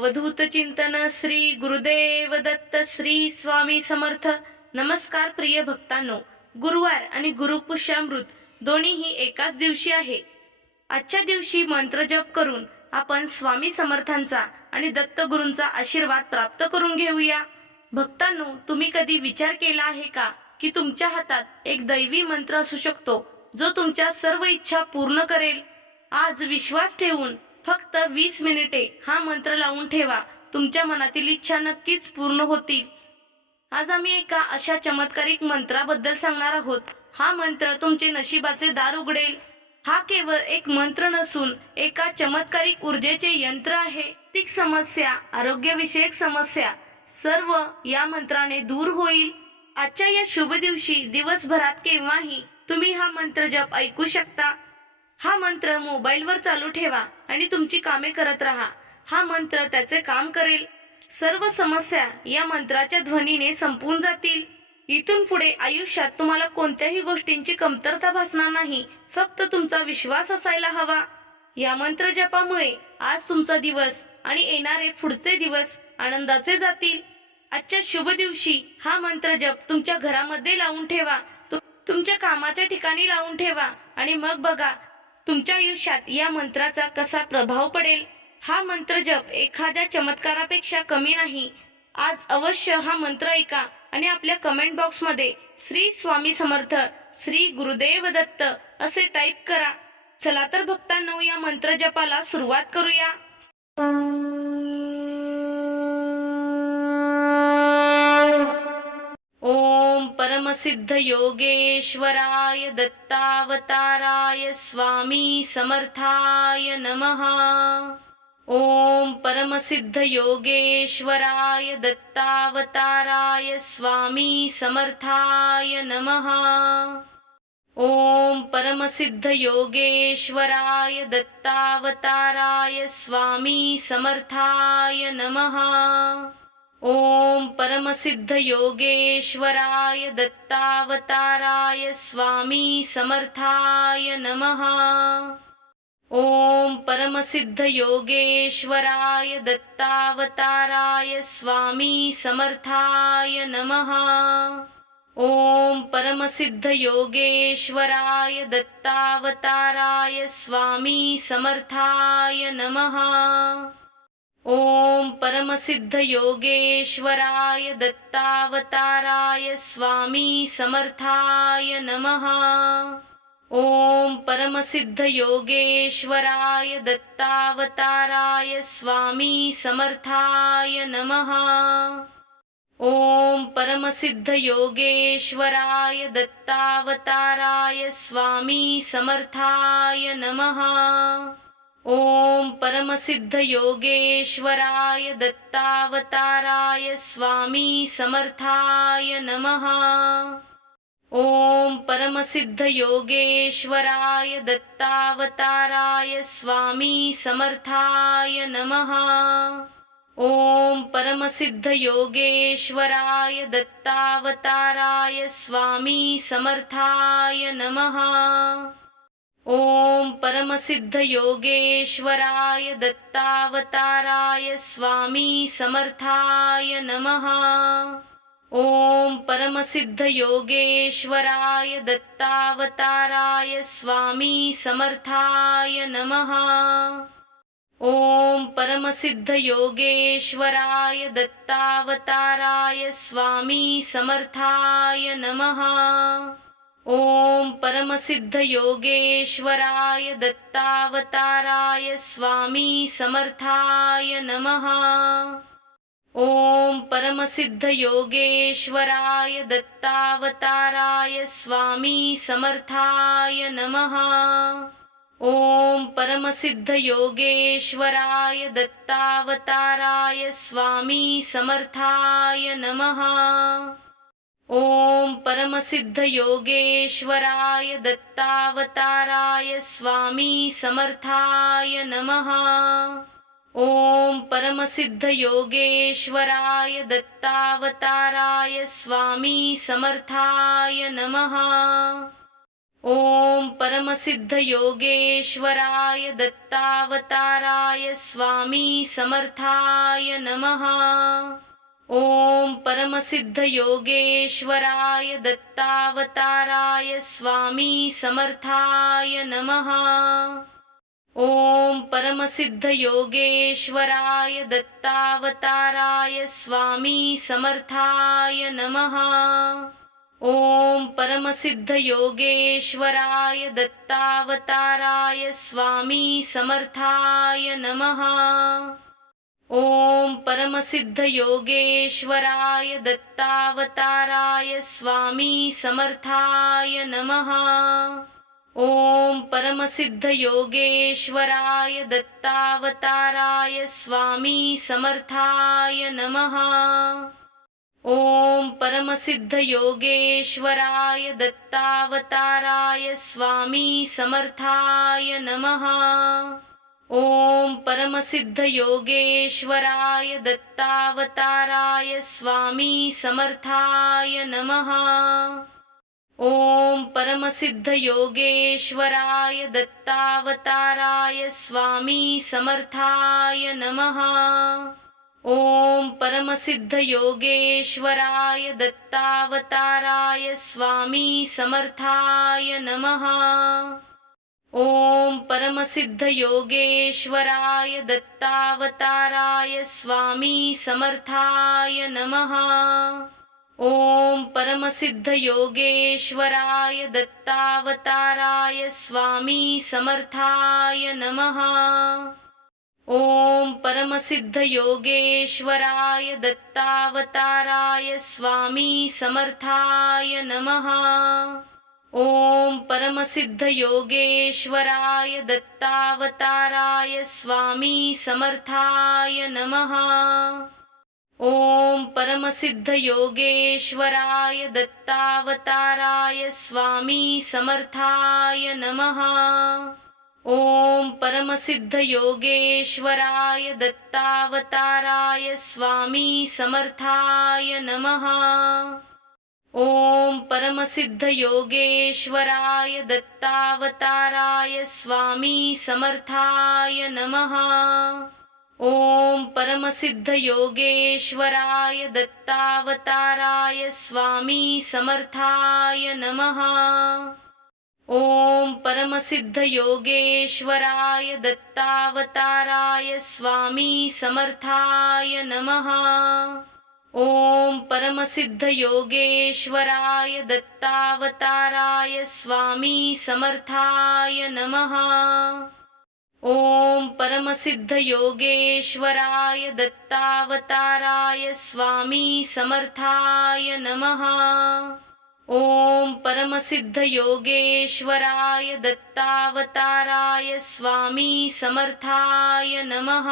अवधूत चिंतन श्री गुरुदेव दत्त श्री स्वामी समर्थ. नमस्कार प्रिय भक्तांनो, गुरुवार आणि गुरुपुष्यामृत दोन्हीही एकाच दिवशी आहे. आजच्या दिवशी मंत्र जप करून आपण स्वामी समर्थांचा आणि दत्तगुरूंचा आशीर्वाद प्राप्त करून घेऊया. भक्तांनो, तुम्ही कधी विचार केला आहे का की तुमच्या हातात एक दैवी मंत्र असू शकतो जो तुमच्या सर्व इच्छा पूर्ण करेल. आज विश्वास ठेवून फक्त 20 मिनिटे हा मंत्र लावून ठेवा, तुमच्या मनातील इच्छा नक्कीच पूर्ण होतील. आज आम्ही एका अशा चमत्कारिक मंत्राबद्दल सांगणार आहोत. हा मंत्र तुमचे नशिबाचे दार उघडेल. हा केवळ एक मंत्र नसून एका चमत्कारिक ऊर्जेचे यंत्र आहे. आर्थिक समस्या, आरोग्यविषयक समस्या सर्व या मंत्राने दूर होईल. आजच्या या शुभ दिवशी दिवसभरात केव्हाही तुम्ही हा मंत्र जप ऐकू शकता. हा मंत्र मोबाईलवर चालू ठेवा आणि तुमची कामे करत राहा. हा मंत्र त्याचे काम करेल. सर्व समस्या या मंत्राच्या ध्वनीने संपून जातील. इथून पुढे आयुष्यात तुम्हाला कोणत्याही गोष्टींची कमतरता भासणार नाही. फक्त तुमचा विश्वास असायला हवा. या मंत्र जपामुळे आज तुमचा दिवस आणि येणारे पुढचे दिवस आनंदाचे जातील. आजच्या शुभ दिवशी हा मंत्र जप तुमच्या घरामध्ये लावून ठेवा, तुमच्या कामाच्या ठिकाणी लावून ठेवा आणि मग बघा तुमच्या आयुष्यात या मंत्राचा कसा प्रभाव पडेल. हा मंत्र जप एखाद्या चमत्कारापेक्षा कमी नाही. आज अवश्य हा मंत्र ऐका आणि आपल्या कमेंट बॉक्स मध्ये श्री स्वामी समर्थ, श्री गुरुदेव दत्त असे टाईप करा. चला तर भक्तांनो, या मंत्र जपाला सुरुवात करूया. ओम परमसिद्ध योगेश्वराय दत्तावताराय स्वामी समर्थाय नमः. ओम परमसिद्ध योगेश्वराय दत्तावताराय स्वामी समर्थाय नमः. ओम परमसिद्ध योगेश्वराय दत्तावताराय स्वामी समर्थाय नमः. ओम परमसिद्ध योगेश्वराय दत्तावताराय स्वामी समर्थाय नमः. ओम परमसिद्ध योगेश्वराय दत्तावताराय स्वामी समर्थाय नमः. ओम परमसिद्ध योगेश्वराय दत्तावताराय स्वामी समर्थाय नमः. ओम परमसिद्ध योगेश्वराय दत्तावताराय स्वामी समर्थाय नमः. ओम परमसिद्ध योगेश्वराय दत्तावताराय स्वामी समर्थाय नमः. ओम परमसिद्ध योगेश्वराय दत्तावताराय स्वामी समर्थाय नमः. ओम परमसिद्ध योगेश्वराय दत्तावताराय स्वामी समर्थाय नमः. ओम परमसिद्ध योगेश्वराय दत्तावताराय स्वामी समर्थाय नमः. ओम परमसिद्ध योगेश्वराय दत्तावताराय स्वामी समर्थाय नमः. ओम परमसिद्ध योगेश्वराय दत्तावताराय स्वामी समर्थाय नमः. ओम परमसिद्ध योगेश्वराय दत्तावताराय स्वामी समर्थाय नमः. ओम परमसिद्ध योगेश्वराय दत्तावताराय स्वामी समर्थाय नमः. ओम परमसिद्ध योगेश्वराय दत्तावताराय स्वामी समर्थाय नमः. ओम परमसिद्ध योगेश्वराय दत्तावताराय स्वामी समर्थाय नमः. ओम परमसिद्ध योगेश्वराय दत्तावताराय स्वामी समर्थाय नमः. ओम परमसिद्ध योगेश्वराय दत्तावताराय स्वामी समर्थाय नमः. ओम परमसिद्ध योगेश्वराय दत्तावताराय स्वामी समर्थाय नमः. ओम परमसिद्ध योगेश्वराय दत्तावताराय स्वामी समर्थाय नमः। ओम परमसिद्ध योगेश्वराय दत्तावताराय स्वामी समर्थाय नमः। ओम परमसिद्ध योगेश्वराय दत्तावताराय स्वामी समर्थाय नमः। ओम परमसिद्ध योगेश्वराय दत्तावताराय स्वामी समर्थाय नमः। ओम परमसिद्ध योगेश्वराय दत्तावताराय स्वामी समर्थाय नमः। ओम परमसिद्ध योगेश्वराय दत्तावताराय स्वामी समर्थाय नमः। ओम परमसिद्ध योगेश्वराय दत्तावताराय स्वामी समर्थाय नमः। ओम परमसिद्ध योगेश्वराय दत्तावताराय स्वामी समर्थाय नमः। ओम परमसिद्ध योगेश्वराय दत्तावताराय स्वामी समर्थाय नमः। ओम परमसिद्ध योगेश्वराय दत्तावताराय स्वामी समर्थाय नमः। ओम परमसिद्ध योगेश्वराय दत्तावताराय स्वामी समर्थाय नमः। ओम परमसिद्ध योगेश्वराय दत्तावताराय स्वामी समर्थाय नमः। ओम परमसिद्ध योगेश्वराय दत्तावताराय स्वामी समर्थाय नमः। ओम परमसिद्ध योगेश्वराय दत्तावताराय स्वामी समर्थाय नमः। ओम परमसिद्ध योगेश्वराय दत्तावताराय स्वामी समर्थाय नमः। ओम परमसिद्ध योगेश्वराय दत्तावताराय स्वामी समर्थाय नमः। ओम परमसिद्ध योगेश्वराय दत्तावताराय स्वामी समर्थाय नमः। ओम परमसिद्ध योगेश्वराय दत्तावताराय स्वामी समर्थाय नमः। ओम परमसिद्ध योगेश्वराय दत्तावताराय स्वामी समर्थाय नमः। ओम परमसिद्ध योगेश्वराय दत्तावताराय स्वामी समर्थाय नमः। ओम परमसिद्ध योगेश्वराय दत्तावताराय स्वामी समर्थाय नमः। ओम परमसिद्ध योगेश्वराय दत्तावताराय स्वामी समर्थाय नमः।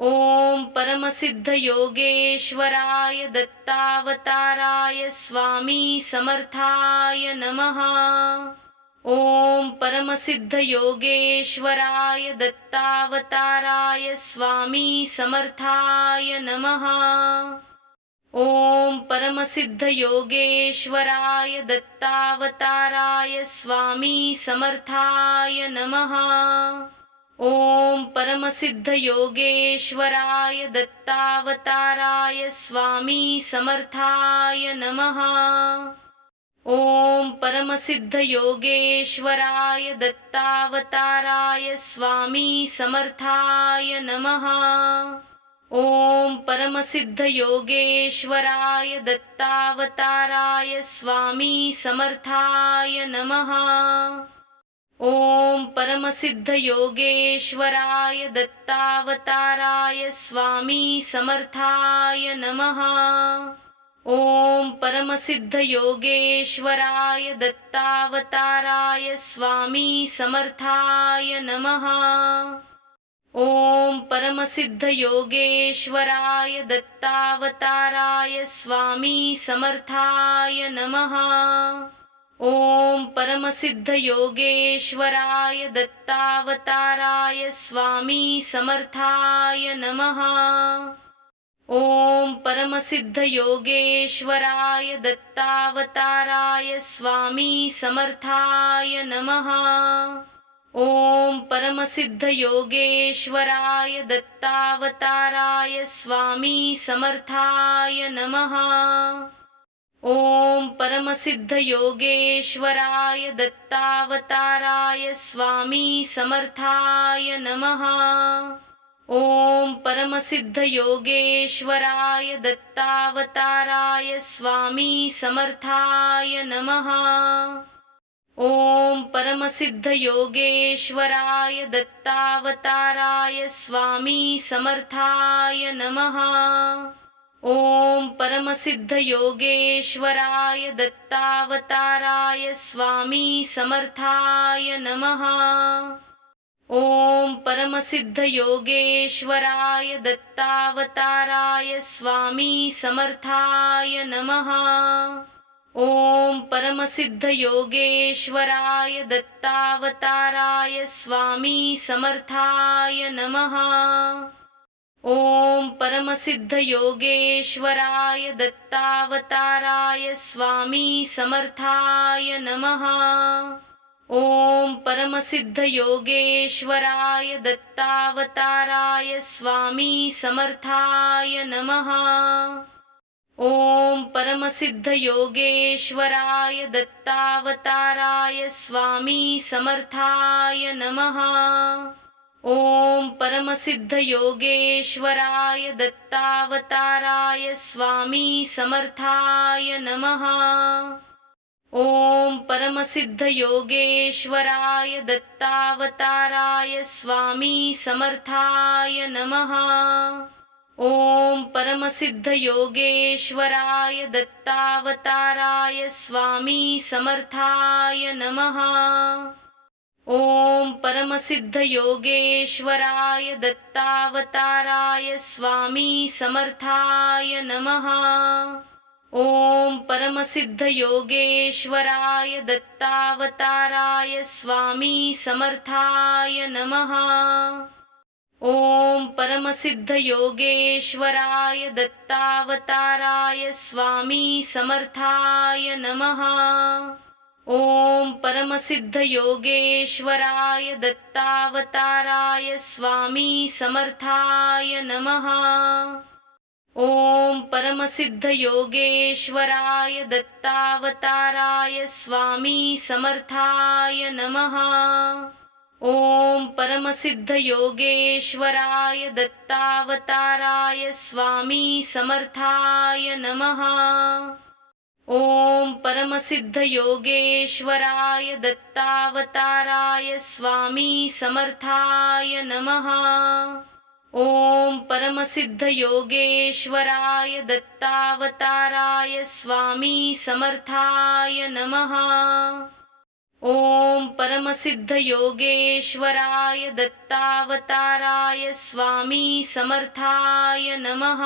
ओम परमसिद्ध योगेश्वराय दत्तावताराय स्वामी समर्थाय नमः। ओम परमसिद्ध योगेश्वराय दत्तावताराय स्वामी समर्थाय नमः। ओम परमसिद्ध योगेश्वराय दत्तावताराय स्वामी समर्थाय नमः। ओम परमसिद्ध योगेश्वराय दत्तावताराय स्वामी समर्थाय नमः। ओम परमसिद्ध योगेश्वराय दत्तावताराय स्वामी समर्थाय नमः। ओम परमसिद्ध योगेश्वराय दत्तावताराय स्वामी समर्थाय नमः। ओम परमसिद्ध योगेश्वराय दत्तावताराय स्वामी समर्थाय नमः। ओम परमसिद्ध योगेश्वराय दत्तावताराय स्वामी समर्थाय नमः। ओम परमसिद्ध योगेश्वराय दत्तावताराय स्वामी समर्थाय नमः। ओम परमसिद्ध योगेश्वराय दत्तावताराय स्वामी समर्थाय नमः। ओम परमसिद्ध योगेश्वराय दत्तावताराय स्वामी समर्थाय नमः। ओम परमसिद्ध योगेश्वराय दत्तावताराय स्वामी समर्थाय नमः। ओम परमसिद्ध योगेश्वराय दत्तावताराय स्वामी समर्थाय नमः। ओम परमसिद्ध योगेश्वराय दत्तावताराय स्वामी समर्थाय नमः। ओम परमसिद्ध योगेश्वराय दत्तावताराय स्वामी समर्थाय नमः। ओम परमसिद्ध योगेश्वराय दत्तावताराय स्वामी समर्थाय नमः। ओम परमसिद्ध योगेश्वराय दत्तावताराय स्वामी समर्थाय नमः। ओम परमसिद्ध योगेश्वराय दत्तावताराय स्वामी समर्थाय नमः। ओम परमसिद्ध योगेश्वराय दत्तावताराय स्वामी समर्थाय नमः। ओम परमसिद्ध योगेश्वराय दत्तावताराय स्वामी समर्थाय नमः। ओम परमसिद्ध योगेश्वराय दत्तावताराय स्वामी समर्थाय नमः। ओम परमसिद्ध योगेश्वराय दत्तावताराय स्वामी समर्थाय नमः। ओम परमसिद्ध योगेश्वराय दत्तावताराय स्वामी समर्थाय नमः। ओम परमसिद्ध योगेश्वराय दत्तावताराय स्वामी समर्थाय नमः। ओम परमसिद्ध योगेश्वराय दत्तावताराय स्वामी समर्थाय नमः। ओम परमसिद्ध योगेश्वराय दत्तावताराय स्वामी समर्थाय नमः। ओम परमसिद्ध योगेश्वराय दत्तावताराय स्वामी समर्थाय नमः। ओम परमसिद्ध योगेश्वराय दत्तावताराय स्वामी समर्थाय नमः। ओम परमसिद्ध योगेश्वराय दत्तावताराय स्वामी समर्थाय नमः। ओम परमसिद्ध योगेश्वराय दत्तावताराय स्वामी समर्थाय नमः। ओम परमसिद्ध योगेश्वराय दत्तावताराय स्वामी समर्थाय नमः। ओम परमसिद्ध योगेश्वराय दत्तावताराय स्वामी समर्थाय नमः। ओम परमसिद्ध योगेश्वराय दत्तावताराय स्वामी समर्थाय नमः।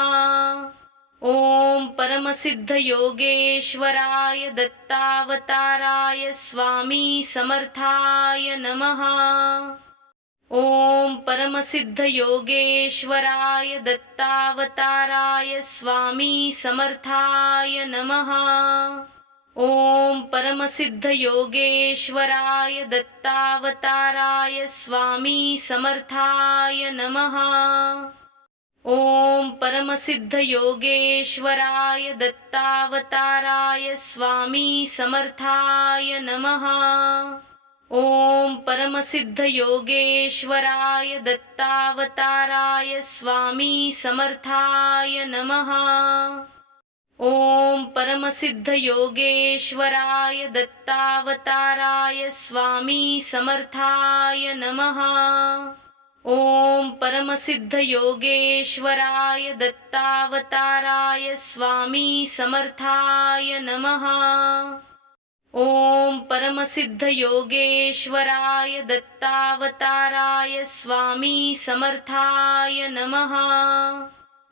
ओम परमसिद्ध योगेश्वराय दत्तावताराय स्वामी समर्थाय नमः। ओम परमसिद्ध योगेश्वराय दत्तावताराय स्वामी समर्थाय नमः। ओम परमसिद्ध योगेश्वराय दत्तावताराय स्वामी समर्थाय नमः। ओम परमसिद्ध योगेश्वराय दत्तावताराय स्वामी समर्थाय नमः। ओम परमसिद्ध योगेश्वराय दत्तावताराय स्वामी समर्थाय नमः। ओम परमसिद्ध योगेश्वराय दत्तावताराय स्वामी समर्थाय नमः। ओम परमसिद्ध योगेश्वराय दत्तावताराय स्वामी समर्थाय नमः। ओम परमसिद्ध योगेश्वराय दत्तावताराय स्वामी समर्थाय नमः।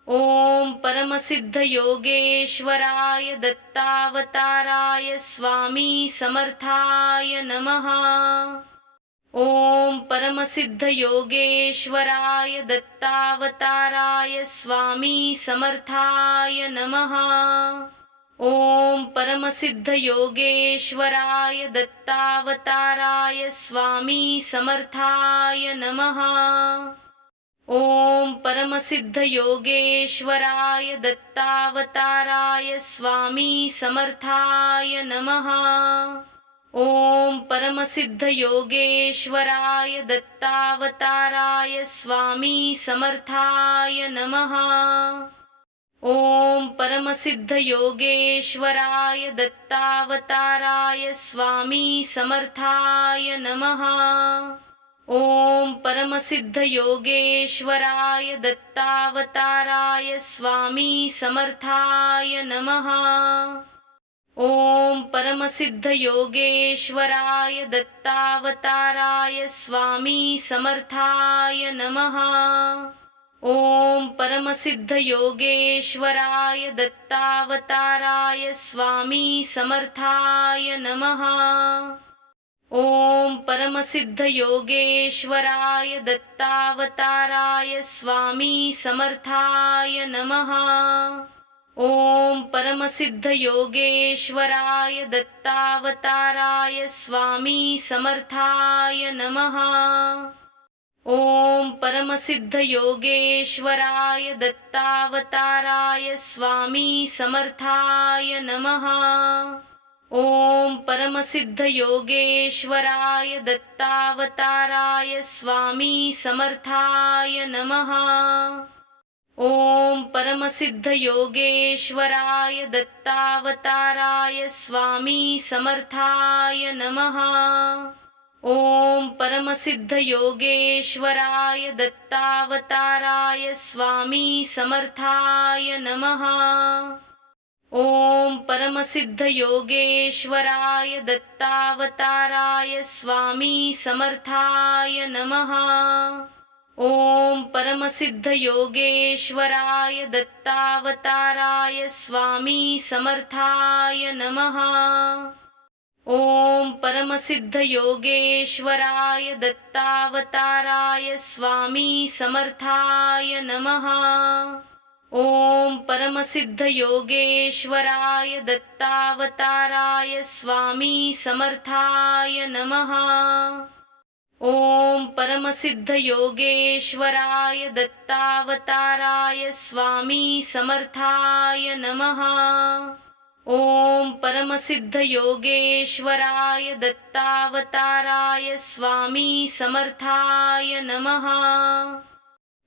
ओम परमसिद्ध योगेश्वराय दत्तावताराय स्वामी समर्थाय नमः। ओम परमसिद्ध योगेश्वराय दत्तावताराय स्वामी समर्थाय नमः। ओम परमसिद्ध योगेश्वराय दत्तावताराय स्वामी समर्थाय नमः। ओम परमसिद्ध योगेश्वराय दत्तावताराय स्वामी समर्थाय नमः। ओम परमसिद्ध योगेश्वराय दत्तावताराय स्वामी समर्थाय नमः। ओम परमसिद्ध योगेश्वराय दत्तावताराय स्वामी समर्थाय नमः। ओम परमसिद्ध योगेश्वराय दत्तावताराय स्वामी समर्थाय नमः। ओम परमसिद्ध योगेश्वराय दत्तावताराय स्वामी समर्थाय नमः। ओम परमसिद्ध योगेश्वराय दत्तावताराय स्वामी समर्थाय नमः। ओम परमसिद्ध योगेश्वराय दत्तावताराय स्वामी समर्थाय नमः। ओम परमसिद्ध योगेश्वराय दत्तावताराय स्वामी समर्थाय नमः। ओम परमसिद्ध योगेश्वराय दत्तावताराय स्वामी समर्थाय नमः। ओम परमसिद्ध योगेश्वराय दत्तावताराय स्वामी समर्थाय नमः। ओम परमसिद्ध योगेश्वराय दत्तावताराय स्वामी समर्थाय नमः। ओम परमसिद्ध योगेश्वराय दत्तावताराय स्वामी समर्थाय नमः। ओम परमसिद्ध योगेश्वराय दत्तावताराय स्वामी समर्थाय नमः। ओम परमसिद्ध योगेश्वराय दत्तावताराय स्वामी समर्थाय नमः। ओम परमसिद्ध योगेश्वराय दत्तावताराय स्वामी समर्थाय नमः। ओम परमसिद्ध योगेश्वराय दत्तावताराय स्वामी समर्थाय नमः। ओम परमसिद्ध योगेश्वराय दत्तावताराय स्वामी समर्थाय नमः। ओम परमसिद्ध योगेश्वराय दत्तावताराय स्वामी समर्थाय नमः।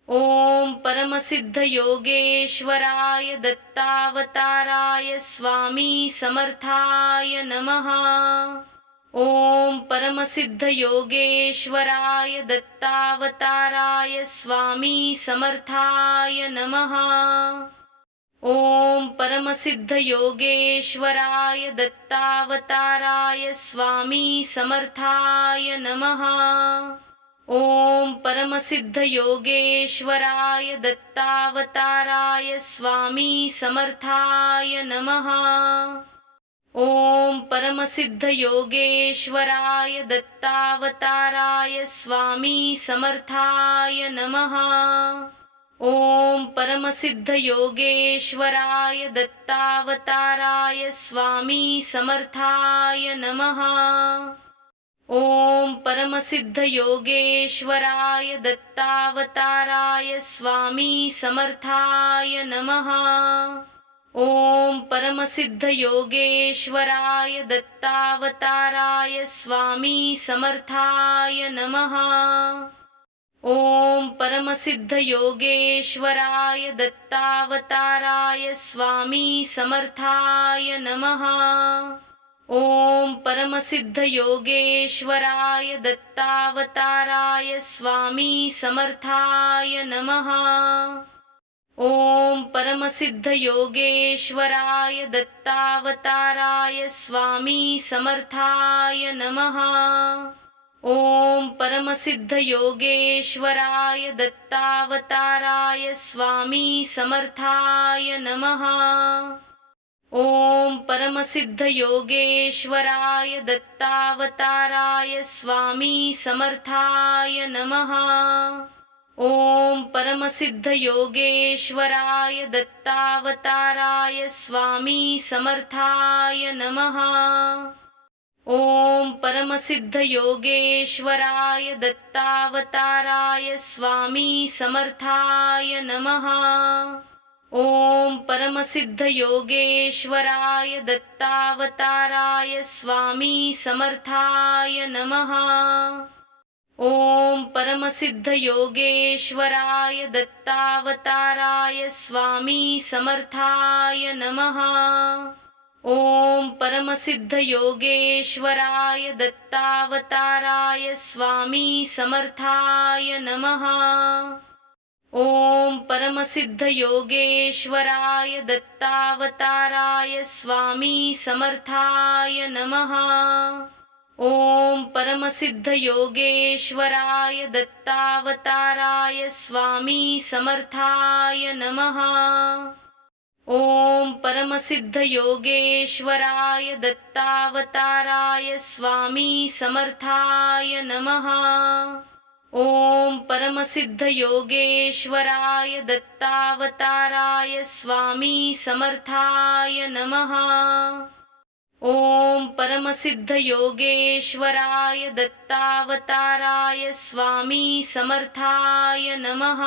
ओम परमसिद्ध योगेश्वराय दत्तावताराय स्वामी समर्थाय नमः। ओम परमसिद्ध योगेश्वराय दत्तावताराय स्वामी समर्थाय नमः। ओम परमसिद्ध योगेश्वराय दत्तावताराय स्वामी समर्थाय नमः। ओम परमसिद्ध योगेश्वराय दत्तावताराय स्वामी समर्थाय नमः। ओम परमसिद्ध योगेश्वराय दत्तावताराय स्वामी समर्थाय नमः। ओम परमसिद्ध योगेश्वराय दत्तावताराय स्वामी समर्थाय नमः। ओम परमसिद्ध योगेश्वराय दत्तावताराय स्वामी समर्थाय नमः। ओम परमसिद्ध योगेश्वराय दत्तावताराय स्वामी समर्थाय नमः। ओम परमसिद्ध योगेश्वराय दत्तावताराय स्वामी समर्थाय नमः। ओम परमसिद्ध योगेश्वराय दत्तावताराय स्वामी समर्थाय नमः। ओम परमसिद्ध योगेश्वराय दत्तावताराय स्वामी समर्थाय नमः। ओम परमसिद्ध योगेश्वराय दत्तावताराय स्वामी समर्थाय नमः। ओम परमसिद्ध योगेश्वराय दत्तावताराय स्वामी समर्थाय नमः। ओम परमसिद्ध योगेश्वराय दत्तावताराय स्वामी समर्थाय नमः। ओम परमसिद्ध योगेश्वराय दत्तावताराय स्वामी समर्थाय नमः। ओम परमसिद्ध योगेश्वराय दत्तावताराय स्वामी समर्थाय नमः। ओम परमसिद्ध योगेश्वराय दत्तावताराय स्वामी समर्थाय नमः। ओम परमसिद्ध योगेश्वराय दत्तावताराय स्वामी समर्थाय नमः। ओम परमसिद्ध योगेश्वराय दत्तावताराय स्वामी समर्थाय नमः। ओम परमसिद्ध योगेश्वराय दत्तावताराय स्वामी समर्थाय नमः। ओम परमसिद्ध योगेश्वराय दत्तावताराय स्वामी समर्थाय नमः। ओम परमसिद्ध योगेश्वराय दत्तावताराय स्वामी समर्थाय नमः। ओम परमसिद्ध योगेश्वराय दत्तावताराय स्वामी समर्थाय नमः।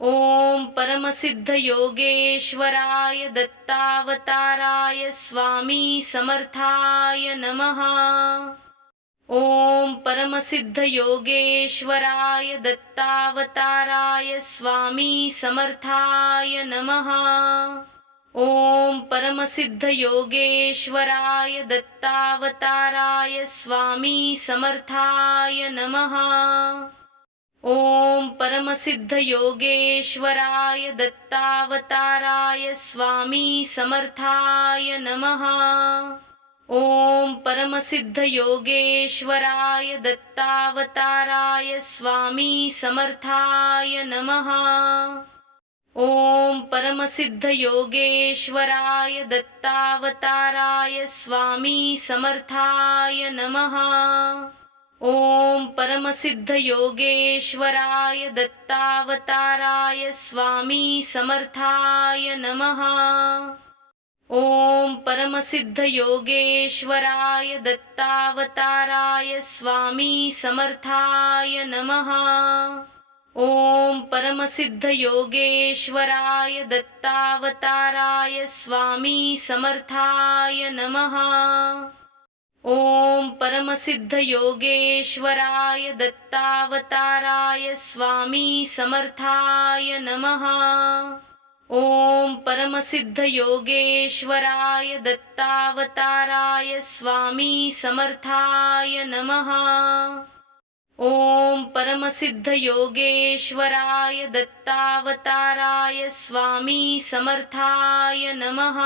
ओम परमसिद्ध योगेश्वराय दत्तावताराय स्वामी समर्थाय नमः। ओम परमसिद्ध योगेश्वराय दत्तावताराय स्वामी समर्थाय नमः। ओम परमसिद्ध योगेश्वराय दत्तावताराय स्वामी समर्थाय नमः। ओम परमसिद्ध योगेश्वराय दत्तावताराय स्वामी समर्थाय नमः। ओम परमसिद्ध योगेश्वराय दत्तावताराय स्वामी समर्थाय नमः। ओम परमसिद्ध योगेश्वराय दत्तावताराय स्वामी समर्थाय नमः। ओम परमसिद्ध योगेश्वराय दत्तावताराय स्वामी समर्थाय नमः। ओम परमसिद्ध योगेश्वराय दत्तावताराय स्वामी समर्थाय नमः। ओम परमसिद्ध योगेश्वराय दत्तावताराय स्वामी समर्थाय नमः। ओम परमसिद्ध योगेश्वराय दत्तावताराय स्वामी समर्थाय नमः। ओम परमसिद्ध योगेश्वराय दत्तावताराय स्वामी समर्थाय नमः। ओम परमसिद्ध योगेश्वराय दत्तावताराय स्वामी समर्थाय नमः।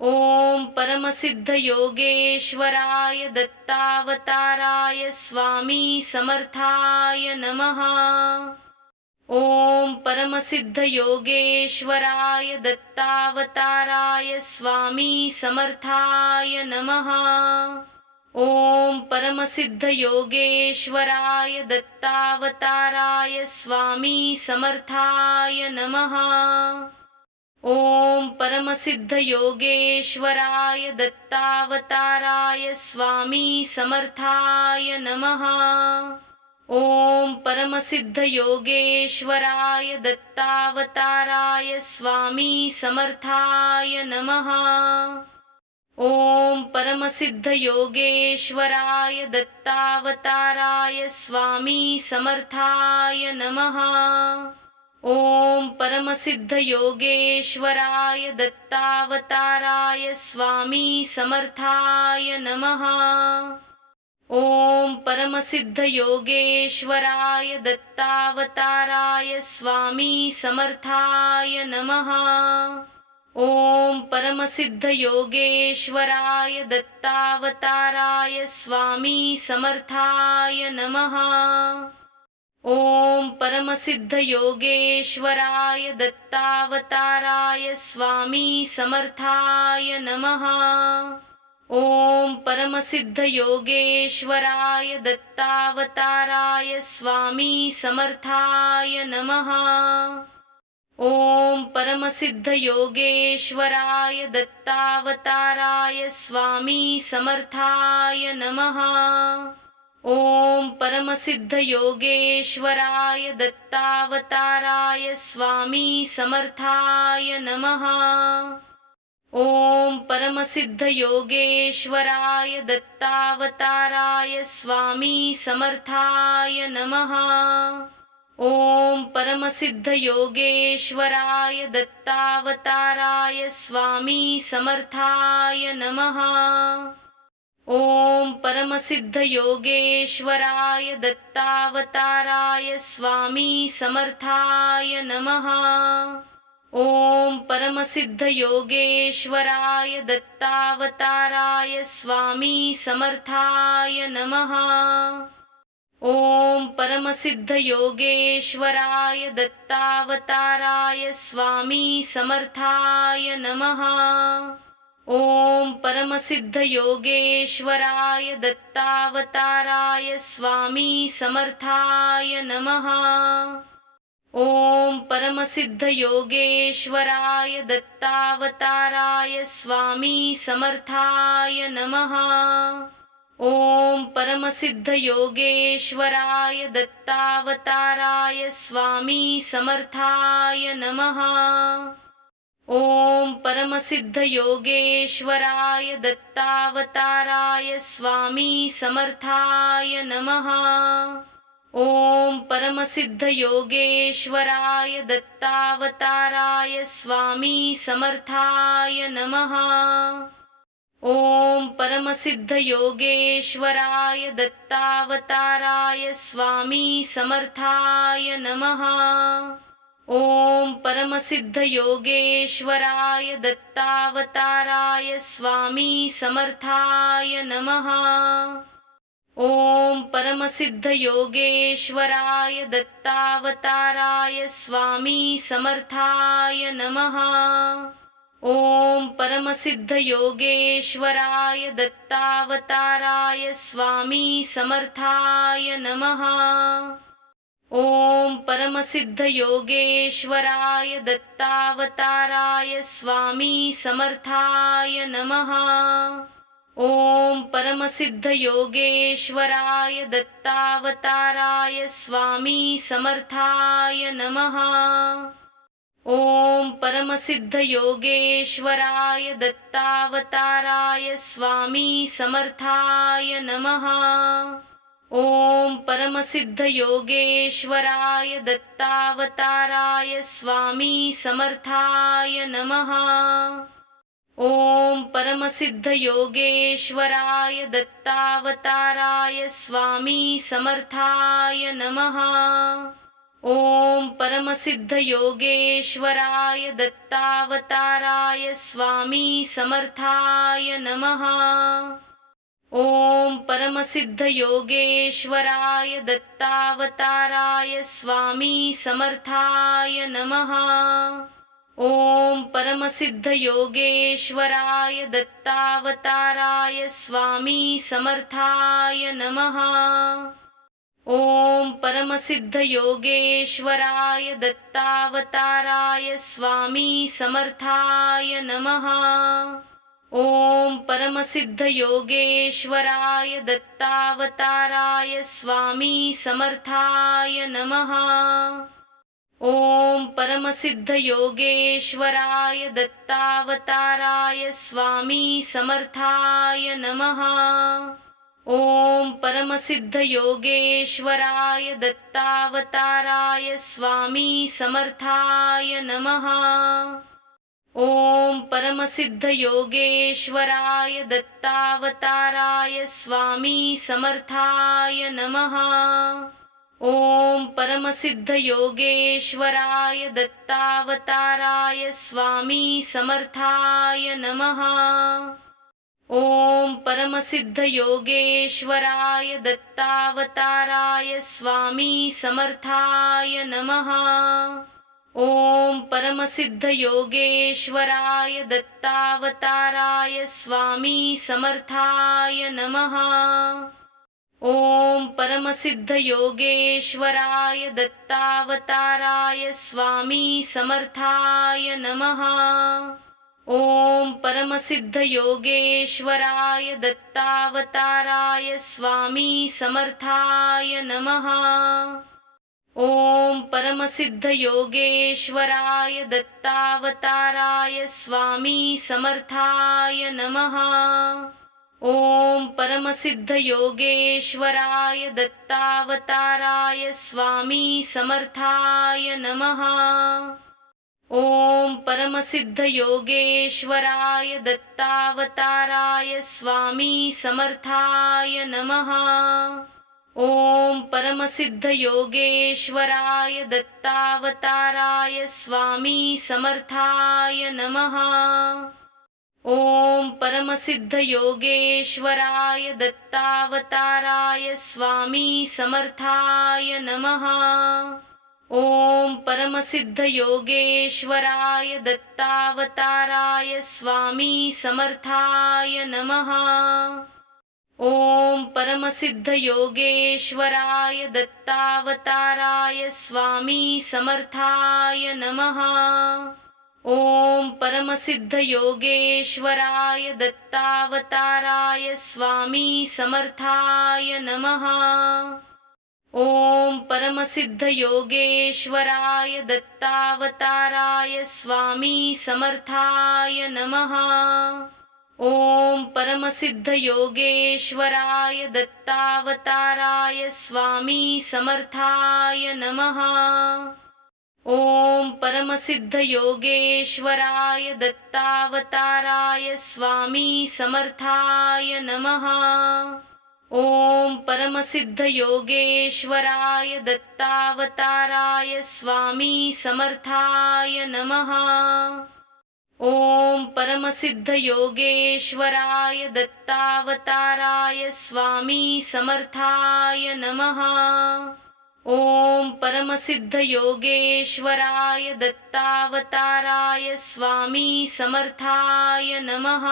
ओम परमसिद्ध योगेश्वराय दत्तावताराय स्वामी समर्थाय नमः। ओम परमसिद्ध योगेश्वराय दत्तावताराय स्वामी समर्थाय नमः। ओम परमसिद्ध योगेश्वराय दत्तावताराय स्वामी समर्थाय नमः। ओम परमसिद्ध योगेश्वराय दत्तावताराय स्वामी समर्थाय नमः। ओम परमसिद्ध योगेश्वराय दत्तावताराय स्वामी समर्थाय नमः। ओम परमसिद्ध योगेश्वराय दत्तावताराय स्वामी समर्थाय नमः। ओम परमसिद्ध योगेश्वराय दत्तावताराय स्वामी समर्थाय नमः। ओम परमसिद्ध योगेश्वराय दत्तावताराय स्वामी समर्थाय नमः। ओम परमसिद्ध योगेश्वराय दत्तावताराय स्वामी समर्थाय नमः। ओम परमसिद्ध योगेश्वराय दत्तावताराय स्वामी समर्थाय नमः। ओम परमसिद्ध योगेश्वराय दत्तावताराय स्वामी समर्थाय नमः। ओम परमसिद्ध योगेश्वराय दत्तावताराय स्वामी समर्थाय नमः। ओम परमसिद्ध योगेश्वराय दत्तावताराय स्वामी समर्थाय नमः। ओम परमसिद्ध योगेश्वराय दत्तावताराय स्वामी समर्थाय नमः। ओम परमसिद्ध योगेश्वराय दत्तावताराय स्वामी समर्थाय नमः। ओम परमसिद्ध योगेश्वराय दत्तावताराय स्वामी समर्थाय नमः। ओम परमसिद्ध योगेश्वराय दत्तावताराय स्वामी समर्थाय नमः। ओम परमसिद्ध योगेश्वराय दत्तावताराय स्वामी समर्थाय नमः। ओम परमसिद्ध योगेश्वराय दत्तावताराय स्वामी समर्थाय नमः। ओम परमसिद्ध योगेश्वराय दत्तावताराय स्वामी समर्थाय नमः। ओम परमसिद्ध योगेश्वराय दत्तावताराय स्वामी समर्थाय नमः। ओम परमसिद्ध योगेश्वराय दत्तावताराय स्वामी समर्थाय नमः। ओम परमसिद्ध योगेश्वराय दत्तावताराय स्वामी समर्थाय नमः। ओम परमसिद्ध योगेश्वराय दत्तावताराय स्वामी समर्थाय नमः। ओम परमसिद्ध योगेश्वराय दत्तावताराय स्वामी समर्थाय नमः। ओम परमसिद्ध योगेश्वराय दत्तावताराय स्वामी समर्थाय नमः। ओम परमसिद्ध योगेश्वराय दत्तावताराय स्वामी समर्थाय नमः। ओम परमसिद्ध योगेश्वराय दत्तावताराय स्वामी समर्थाय नमः। ओम परमसिद्ध योगेश्वराय दत्तावताराय स्वामी समर्थाय नमः। ओम परमसिद्ध योगेश्वराय दत्तावताराय स्वामी समर्थाय नमः। ओम परमसिद्ध योगेश्वराय दत्तावताराय स्वामी समर्थाय नमः। ओम परमसिद्ध योगेश्वराय दत्तावताराय स्वामी समर्थाय नमः। ओम परमसिद्ध योगेश्वराय दत्तावताराय स्वामी समर्थाय नमः। ओम परमसिद्ध योगेश्वराय दत्तावताराय स्वामी समर्थाय नमः। ओम परमसिद्ध योगेश्वराय दत्तावताराय स्वामी समर्थाय नमः। ओम परमसिद्ध योगेश्वराय दत्तावताराय स्वामी समर्थाय नमः। ओम परमसिद्ध योगेश्वराय दत्तावताराय स्वामी समर्थाय नमः। ओम परमसिद्ध योगेश्वराय दत्तावताराय स्वामी समर्थाय नमः। ओम परमसिद्ध योगेश्वराय दत्तावताराय स्वामी समर्थाय नमः। ओम परमसिद्ध योगेश्वराय दत्तावताराय स्वामी समर्थाय नमः। ओम परमसिद्ध योगेश्वराय दत्तावताराय स्वामी समर्थाय नमः। ओम परमसिद्ध योगेश्वराय दत्तावताराय स्वामी समर्थाय नमः। ओम परमसिद्ध योगेश्वराय दत्तावताराय स्वामी समर्थाय नमः। ओम परमसिद्ध योगेश्वराय दत्तावताराय स्वामी समर्थाय नमः। ओम परमसिद्ध योगेश्वराय दत्तावताराय स्वामी समर्थाय नमः। ओम परमसिद्ध योगेश्वराय दत्तावताराय स्वामी समर्थाय नमः। ओम परमसिद्ध योगेश्वराय दत्तावताराय स्वामी समर्थाय नमः। ओम परमसिद्ध योगेश्वराय दत्तावताराय स्वामी समर्थाय नमः। ओम परमसिद्ध योगेश्वराय दत्तावताराय स्वामी समर्थाय नमः। ओम परमसिद्ध योगेश्वराय दत्तावताराय स्वामी समर्थाय नमः। ओम परमसिद्ध योगेश्वराय दत्तावताराय स्वामी समर्थाय नमः। ओम परमसिद्ध योगेश्वराय दत्तावताराय स्वामी समर्थाय नमः। ओम परमसिद्ध योगेश्वराय दत्तावताराय स्वामी समर्थाय नमः। ओम परमसिद्ध योगेश्वराय दत्तावताराय स्वामी समर्थाय नमः। ओम परमसिद्ध योगेश्वराय दत्तावताराय स्वामी समर्थाय नमः। ओम परमसिद्ध योगेश्वराय दत्तावताराय स्वामी समर्थाय नमः। ओम परमसिद्ध योगेश्वराय दत्तावताराय स्वामी समर्थाय नमः। ओम परमसिद्ध योगेश्वराय दत्तावताराय स्वामी समर्थाय नमः। ओम परमसिद्ध योगेश्वराय दत्तावताराय स्वामी समर्थाय नमः।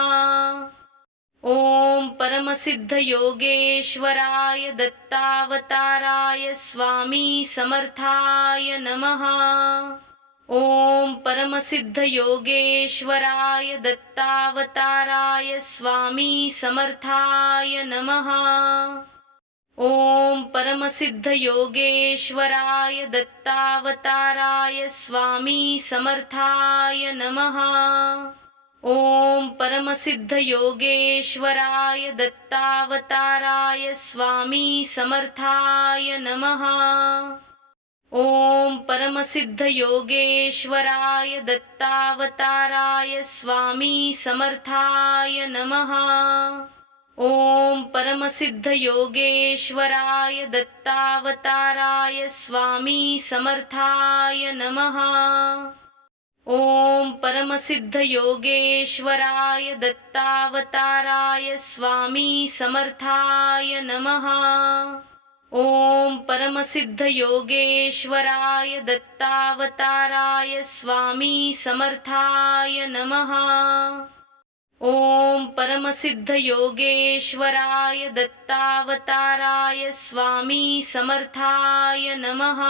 ओम परमसिद्ध योगेश्वराय दत्तावताराय स्वामी समर्थाय नमः। ओम परमसिद्ध योगेश्वराय दत्तावताराय स्वामी समर्थाय नमः। ओम परमसिद्ध योगेश्वराय दत्तावताराय स्वामी समर्थाय नमः। ओम परमसिद्ध योगेश्वराय दत्तावताराय स्वामी समर्थाय नमः। ओम परमसिद्ध योगेश्वराय दत्तावताराय स्वामी समर्थाय नमः। ओम परमसिद्ध योगेश्वराय दत्तावताराय स्वामी समर्थाय नमः। ओम परमसिद्ध योगेश्वराय दत्तावताराय स्वामी समर्थाय नमः। ओम परमसिद्ध योगेश्वराय दत्तावताराय स्वामी समर्थाय नमः। ओम परमसिद्ध योगेश्वराय दत्तावताराय स्वामी समर्थाय नमः।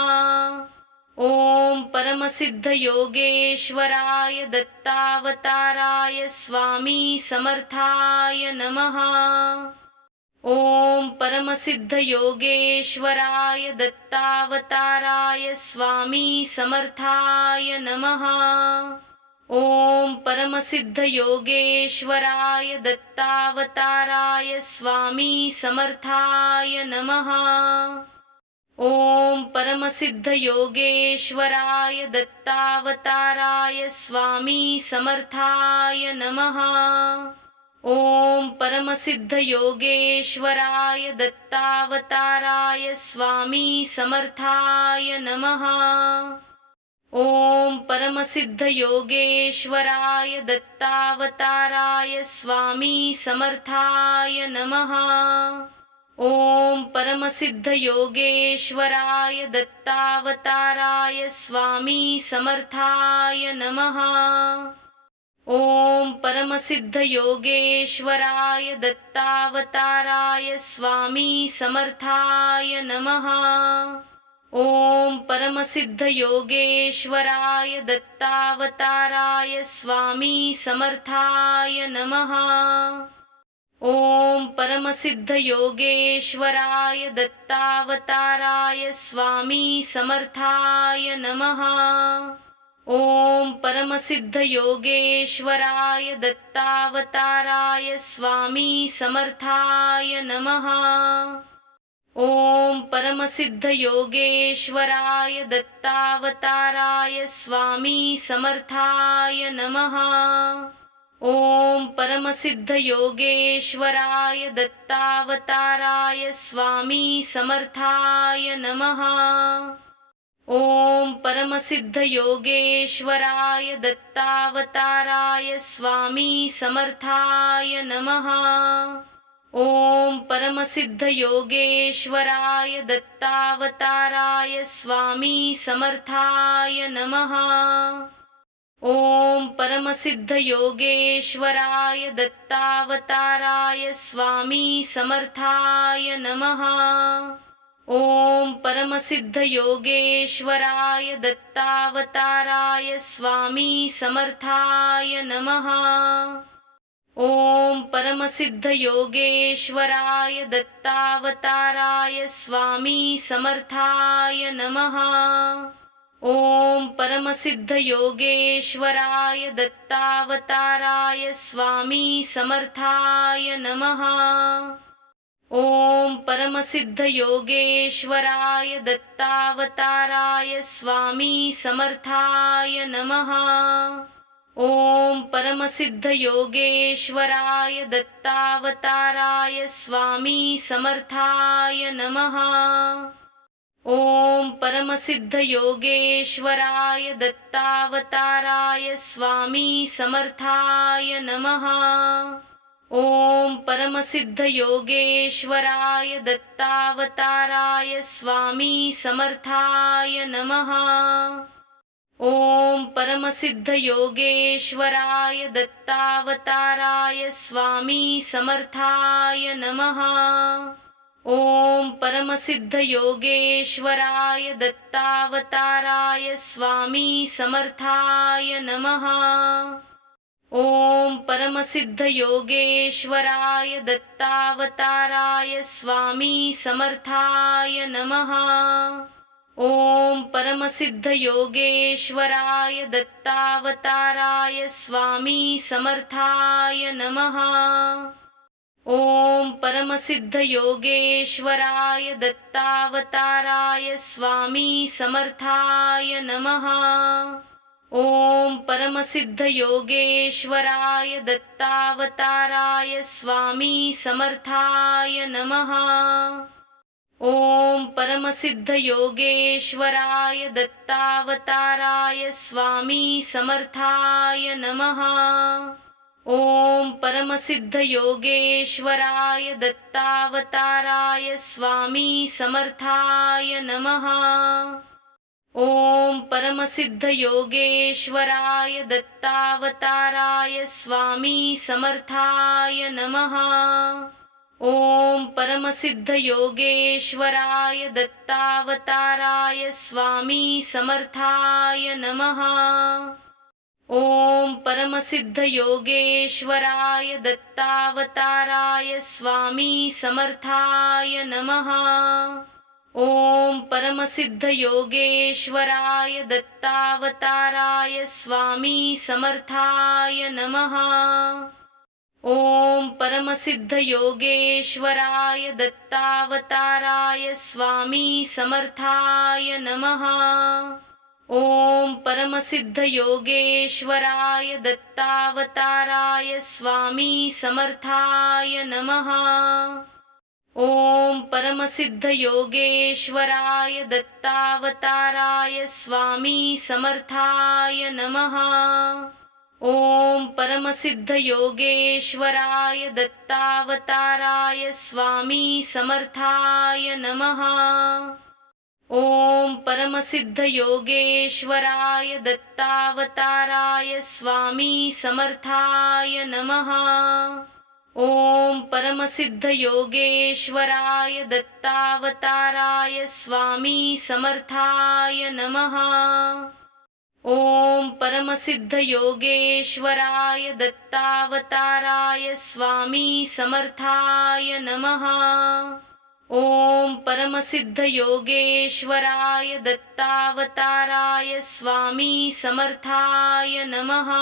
ओम परमसिद्ध योगेश्वराय दत्तावताराय स्वामी समर्थाय नमः। ओम परमसिद्ध योगेश्वराय दत्तावताराय स्वामी समर्थाय नमः। ओम परमसिद्ध योगेश्वराय दत्तावताराय स्वामी समर्थाय नमः। ओम परमसिद्ध योगेश्वराय दत्तावताराय स्वामी समर्थाय नमः। ओम परमसिद्ध योगेश्वराय दत्तावताराय स्वामी समर्थाय नमः। ओम परमसिद्ध योगेश्वराय दत्तावताराय स्वामी समर्थाय नमः। ओम परमसिद्ध योगेश्वराय दत्तावताराय स्वामी समर्थाय नमः। ओम परमसिद्ध योगेश्वराय दत्तावताराय स्वामी समर्थाय नमः। ओम परमसिद्ध योगेश्वराय दत्तावताराय स्वामी समर्थाय नमः। ओम परमसिद्ध योगेश्वराय दत्तावताराय स्वामी समर्थाय नमः। ओम परमसिद्ध योगेश्वराय दत्तावताराय स्वामी समर्थाय नमः। ओम परमसिद्ध योगेश्वराय दत्तावताराय स्वामी समर्थाय नमः। ओम परमसिद्ध योगेश्वराय दत्तावताराय स्वामी समर्थाय नमः। ओम परमसिद्ध योगेश्वराय दत्तावताराय स्वामी समर्थाय नमः। ओम परमसिद्ध योगेश्वराय दत्तावताराय स्वामी समर्थाय नमः। ओम परमसिद्ध योगेश्वराय दत्तावताराय स्वामी समर्थाय नमः। ओम परमसिद्ध योगेश्वराय दत्तावताराय स्वामी समर्थाय नमः। ओम परमसिद्ध योगेश्वराय दत्तावताराय स्वामी समर्थाय नमः। ओम परमसिद्ध योगेश्वराय दत्तावताराय स्वामी समर्थाय नमः। ओम परमसिद्ध योगेश्वराय दत्तावताराय स्वामी समर्थाय नमः। ओम परमसिद्ध योगेश्वराय दत्तावताराय स्वामी समर्थाय नमः। ओम परमसिद्ध योगेश्वराय दत्तावताराय स्वामी समर्थाय नमः। ओम परमसिद्ध योगेश्वराय दत्तावताराय स्वामी समर्थाय नमः। ओम परमसिद्ध योगेश्वराय दत्तावताराय स्वामी समर्थाय नमः। ओम परमसिद्ध योगेश्वराय दत्तावताराय स्वामी समर्थाय नमः। ओम परमसिद्ध योगेश्वराय दत्तावताराय स्वामी समर्थाय नमः। ओम परमसिद्ध योगेश्वराय दत्तावताराय स्वामी समर्थाय नमः। ओम परमसिद्ध योगेश्वराय दत्तावताराय स्वामी समर्थाय नमः। ओम परमसिद्ध योगेश्वराय दत्तावताराय स्वामी समर्थाय नमः। ओम परमसिद्ध योगेश्वराय दत्तावताराय स्वामी समर्थाय नमः। ओम परमसिद्ध योगेश्वराय दत्तावताराय स्वामी समर्थाय नमः। ओम परमसिद्ध योगेश्वराय दत्तावताराय स्वामी समर्थाय नमः। ओम परमसिद्ध योगेश्वराय दत्तावताराय स्वामी समर्थाय नमः। ओम परमसिद्ध योगेश्वराय दत्तावताराय स्वामी समर्थाय नमः। ओम परमसिद्ध योगेश्वराय दत्तावताराय स्वामी समर्थाय नमः। ओम परमसिद्ध योगेश्वराय दत्तावताराय स्वामी समर्थाय नमः। ओम परमसिद्ध योगेश्वराय दत्तावताराय स्वामी समर्थाय नमः। ओम परमसिद्ध योगेश्वराय दत्तावताराय स्वामी समर्थाय नमः। ओम परमसिद्ध योगेश्वराय दत्तावताराय स्वामी समर्थाय नमः। ओम परमसिद्ध योगेश्वराय दत्तावताराय स्वामी समर्थाय नमः। ओम परमसिद्ध योगेश्वराय दत्तावताराय स्वामी समर्थाय नमः। ओम परमसिद्ध योगेश्वराय दत्तावताराय स्वामी समर्थाय नमः। ओम परमसिद्ध योगेश्वराय दत्तावताराय स्वामी समर्थाय नमः।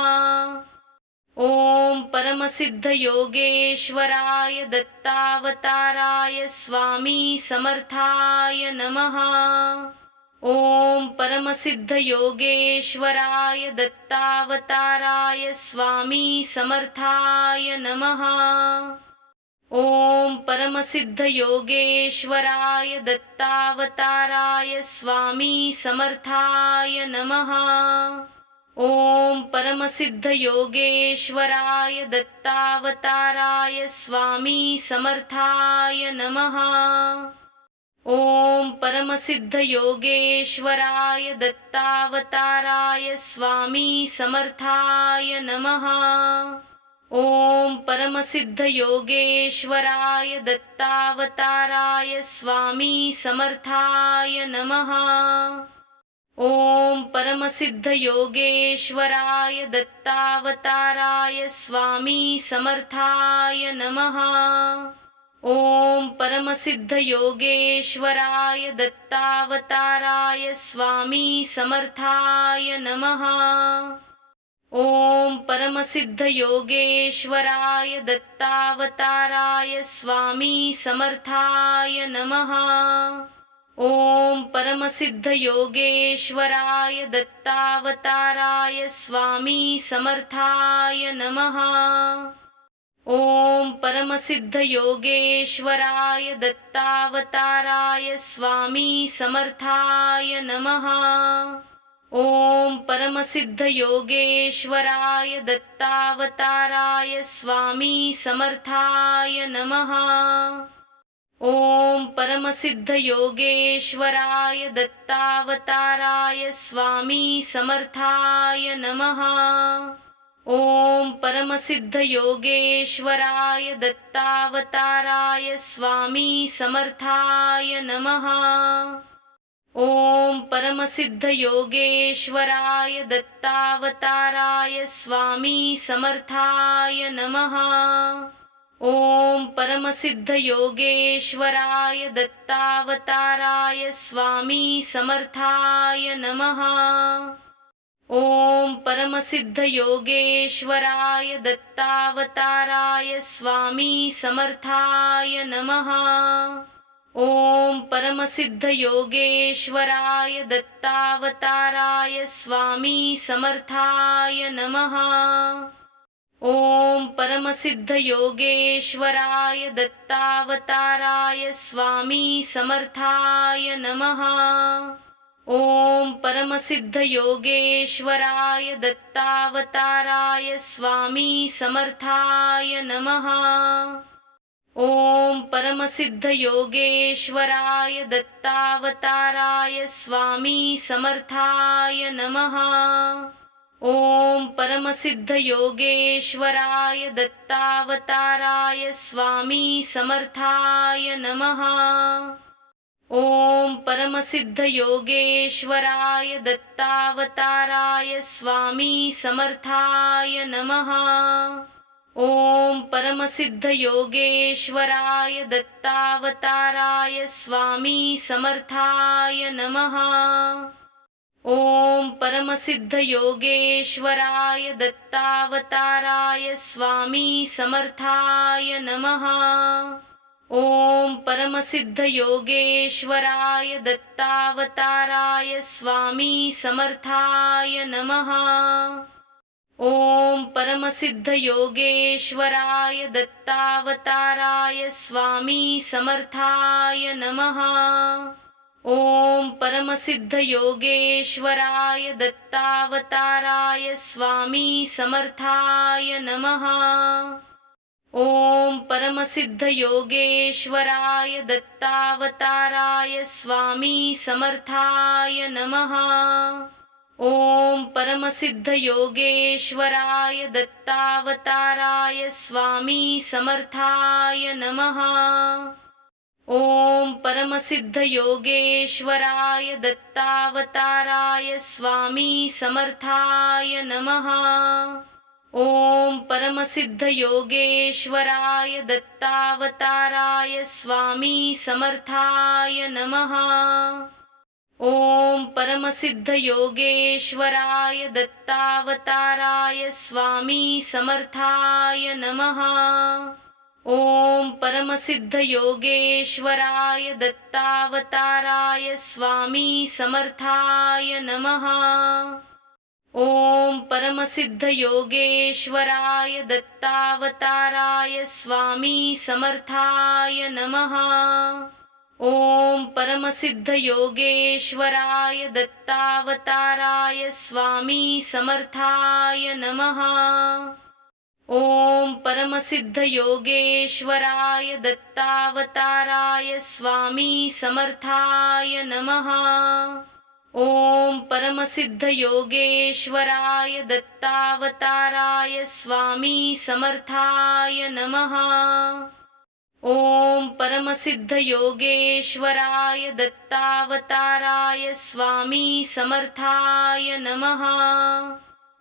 ओम परमसिद्ध योगेश्वराय दत्तावताराय स्वामी समर्थाय नमः। ओम परमसिद्ध योगेश्वराय दत्तावताराय स्वामी समर्थाय नमः। ओम परमसिद्ध योगेश्वराय दत्तावताराय स्वामी समर्थाय नमः। ओम परमसिद्ध योगेश्वराय दत्तावताराय स्वामी समर्थाय नमः। ओम परमसिद्ध योगेश्वराय दत्तावताराय स्वामी समर्थाय नमः। ओम परमसिद्ध योगेश्वराय दत्तावताराय स्वामी समर्थाय नमः। ओम परमसिद्ध योगेश्वराय दत्तावताराय स्वामी समर्थाय नमः। ओम परमसिद्ध योगेश्वराय दत्तावताराय स्वामी समर्थाय नमः। ओम परमसिद्ध योगेश्वराय दत्तावताराय स्वामी समर्थाय नमः। ओम परमसिद्ध योगेश्वराय दत्तावताराय स्वामी समर्थाय नमः। ओम परमसिद्ध योगेश्वराय दत्तावताराय स्वामी समर्थाय नमः। ओम परमसिद्ध योगेश्वराय दत्तावताराय स्वामी समर्थाय नमः। ओम परमसिद्ध योगेश्वराय दत्तावताराय स्वामी समर्थाय नमः। ओम परमसिद्ध योगेश्वराय दत्तावताराय स्वामी समर्थाय नमः। ओम परमसिद्ध योगेश्वराय दत्तावताराय स्वामी समर्थाय नमः। ओम परमसिद्ध योगेश्वराय दत्तावताराय स्वामी समर्थाय नमः। ओम परमसिद्ध योगेश्वराय दत्तावताराय स्वामी समर्थाय नमः। ओम परमसिद्ध योगेश्वराय दत्तावताराय स्वामी समर्थाय नमः। ओम परमसिद्ध योगेश्वराय दत्तावताराय स्वामी समर्थाय नमः। ओम परमसिद्ध योगेश्वराय दत्तावताराय स्वामी समर्थाय नमः। ओम परमसिद्ध योगेश्वराय दत्तावताराय स्वामी समर्थाय नमः। ओम परमसिद्ध योगेश्वराय दत्तावताराय स्वामी समर्थाय नमः। ओम परमसिद्ध योगेश्वराय दत्तावताराय स्वामी समर्थाय नमः। ओम परमसिद्ध योगेश्वराय दत्तावताराय स्वामी समर्थाय नमः। ओम परमसिद्ध योगेश्वराय दत्तावताराय स्वामी समर्थाय नमः। ओम परमसिद्ध योगेश्वराय दत्तावताराय स्वामी समर्थाय नमः। ओम परमसिद्ध योगेश्वराय दत्तावताराय स्वामी समर्थाय नमः। ओम परमसिद्ध योगेश्वराय दत्तावताराय स्वामी समर्थाय नमः। ओम परमसिद्ध योगेश्वराय दत्तावताराय स्वामी समर्थाय नमः। ओम परमसिद्ध योगेश्वराय दत्तावताराय स्वामी समर्थाय नमः। ओम परमसिद्ध योगेश्वराय दत्तावताराय स्वामी समर्थाय नमः। ओम परमसिद्ध योगेश्वराय दत्तावताराय स्वामी समर्थाय नमः। ओम परमसिद्ध योगेश्वराय दत्तावताराय स्वामी समर्थाय नमः। ओम परमसिद्ध योगेश्वराय दत्तावताराय स्वामी समर्थाय नमः। ओम परमसिद्ध योगेश्वराय दत्तावताराय स्वामी समर्थाय नमः। ओम परमसिद्ध योगेश्वराय दत्तावताराय स्वामी समर्थाय नमः। ओम परमसिद्ध योगेश्वराय दत्तावताराय स्वामी समर्थाय नमः। ओम परमसिद्ध योगेश्वराय दत्तावताराय स्वामी समर्थाय नमः। ओम परमसिद्ध योगेश्वराय दत्तावताराय स्वामी समर्थाय नमः।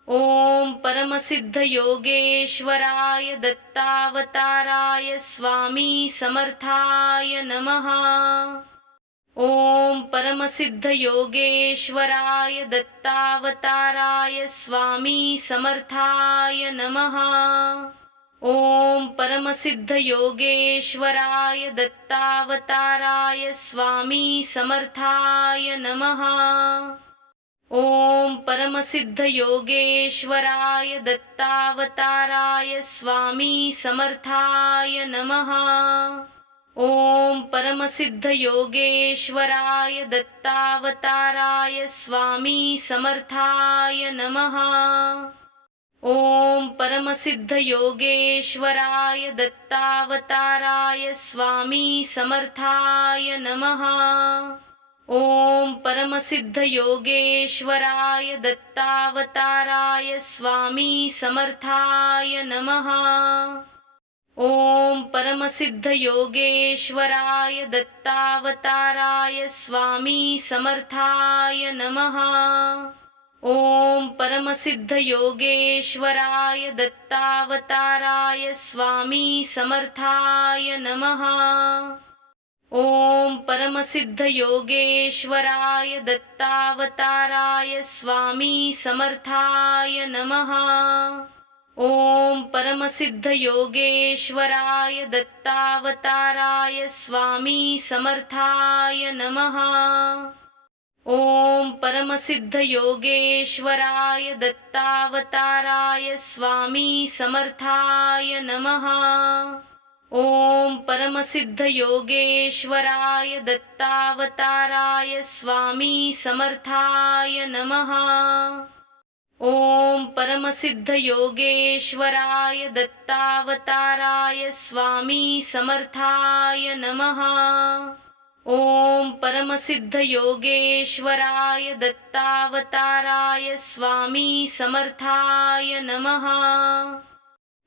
ओम परमसिद्ध योगेश्वराय दत्तावताराय स्वामी समर्थाय नमः। ओम परमसिद्ध योगेश्वराय दत्तावताराय स्वामी समर्थाय नमः। ओम परमसिद्ध योगेश्वराय दत्तावताराय स्वामी समर्थाय नमः। ओम परमसिद्ध योगेश्वराय दत्तावताराय स्वामी समर्थाय नमः। ओम परमसिद्ध योगेश्वराय दत्तावताराय स्वामी समर्थाय नमः। ओम परमसिद्ध योगेश्वराय दत्तावताराय स्वामी समर्थाय नमः। ओम परमसिद्ध योगेश्वराय दत्तावताराय स्वामी समर्थाय नमः। ओम परमसिद्ध योगेश्वराय दत्तावताराय स्वामी समर्थाय नमः। ओम परमसिद्ध योगेश्वराय दत्तावताराय स्वामी समर्थाय नमः। ओम परमसिद्ध योगेश्वराय दत्तावताराय स्वामी समर्थाय नमः। ओम परमसिद्ध योगेश्वराय दत्तावताराय स्वामी समर्थाय नमः। ओम परमसिद्ध योगेश्वराय दत्तावताराय स्वामी समर्थाय नमः। ओम परमसिद्ध योगेश्वराय दत्तावताराय स्वामी समर्थाय नमः। ओम परमसिद्ध योगेश्वराय दत्तावताराय स्वामी समर्थाय नमः। ओम परमसिद्ध योगेश्वराय दत्तावताराय स्वामी समर्थाय नमः।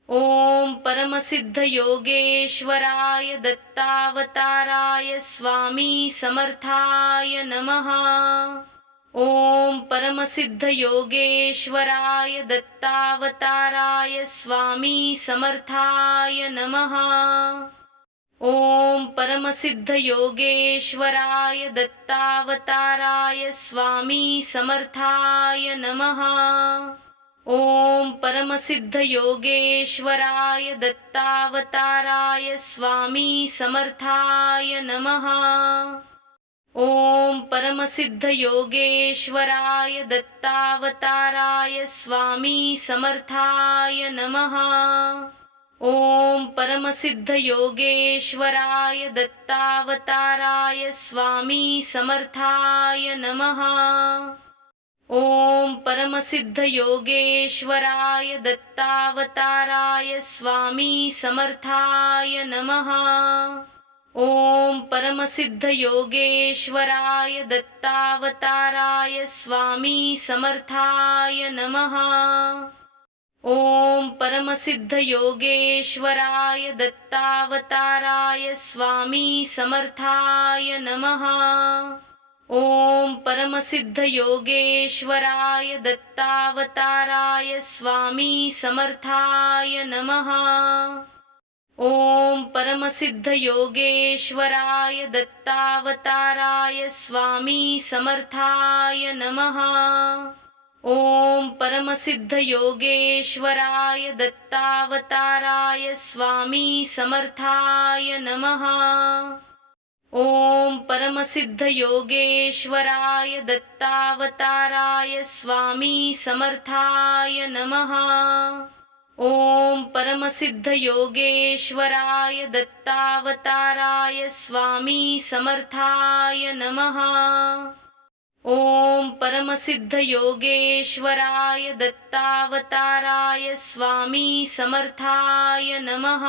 ओम परमसिद्ध योगेश्वराय दत्तावताराय स्वामी समर्थाय नमः। ओम परमसिद्ध योगेश्वराय दत्तावताराय स्वामी समर्थाय नमः। ओम परमसिद्ध योगेश्वराय दत्तावताराय स्वामी समर्थाय नमः। ओम परमसिद्ध योगेश्वराय दत्तावताराय स्वामी समर्थाय नमः। ओम परमसिद्ध योगेश्वराय दत्तावताराय स्वामी समर्थाय नमः। ओम परमसिद्ध योगेश्वराय दत्तावताराय स्वामी समर्थाय नमः। ओम परमसिद्ध योगेश्वराय दत्तावताराय स्वामी समर्थाय नमः। ओम परमसिद्ध योगेश्वराय दत्तावताराय स्वामी समर्थाय नमः। ओम परमसिद्ध योगेश्वराय दत्तावताराय स्वामी समर्थाय नमः। ओम परमसिद्ध योगेश्वराय दत्तावताराय स्वामी समर्थाय नमः। ओम परमसिद्ध योगेश्वराय दत्तावताराय स्वामी समर्थाय नमः। ओम परमसिद्ध योगेश्वराय दत्तावताराय स्वामी समर्थाय नमः। ओम परमसिद्ध योगेश्वराय दत्तावताराय स्वामी समर्थाय नमः। ओम परमसिद्ध योगेश्वराय दत्तावताराय स्वामी समर्थाय नमः। ओम परमसिद्ध योगेश्वराय दत्तावताराय स्वामी समर्थाय नमः।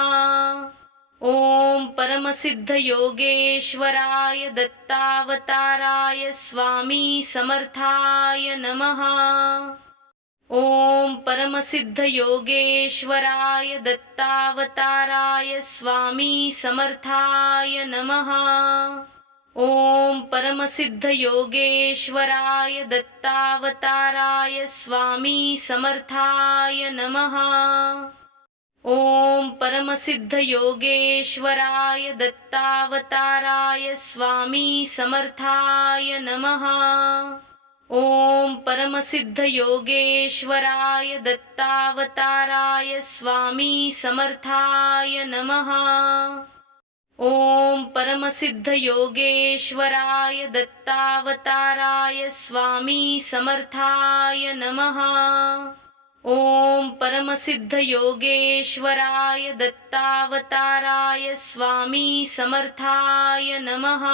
ओम परमसिद्ध योगेश्वराय दत्तावताराय स्वामी समर्थाय नमः। ओम परमसिद्ध योगेश्वराय दत्तावताराय स्वामी समर्थाय नमः। ओम परमसिद्ध योगेश्वराय दत्तावताराय स्वामी समर्थाय नमः। ओम परमसिद्ध योगेश्वराय दत्तावताराय स्वामी समर्थाय नमः। ओम परमसिद्ध योगेश्वराय दत्तावताराय स्वामी समर्थाय नमः। ओम परमसिद्ध योगेश्वराय दत्तावताराय स्वामी समर्थाय नमः। ओम परमसिद्ध योगेश्वराय दत्तावताराय स्वामी समर्थाय नमः।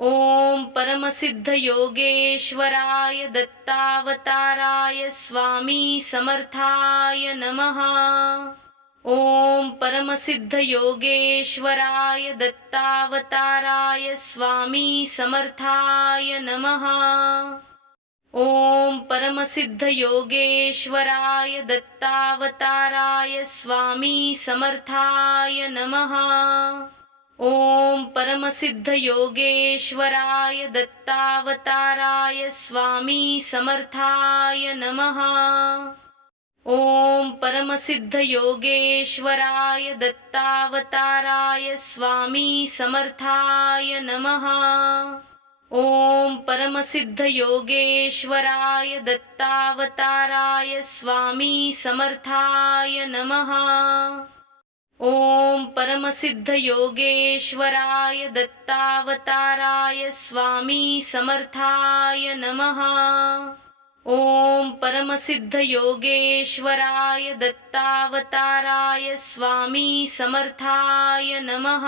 ओम परमसिद्ध योगेश्वराय दत्तावताराय स्वामी समर्थाय नमः। ओम परमसिद्ध योगेश्वराय दत्तावताराय स्वामी समर्थाय नमः। ओम परमसिद्ध योगेश्वराय दत्तावताराय स्वामी समर्थाय नमः। ओम परमसिद्ध योगेश्वराय दत्तावताराय स्वामी समर्थाय नमः। ओम परमसिद्ध योगेश्वराय दत्तावताराय स्वामी समर्थाय नमः। ओम परमसिद्ध योगेश्वराय दत्तावताराय स्वामी समर्थाय नमः। ओम परमसिद्ध योगेश्वराय दत्तावताराय स्वामी समर्थाय नमः। ओम परमसिद्ध योगेश्वराय दत्तावताराय स्वामी समर्थाय नमः।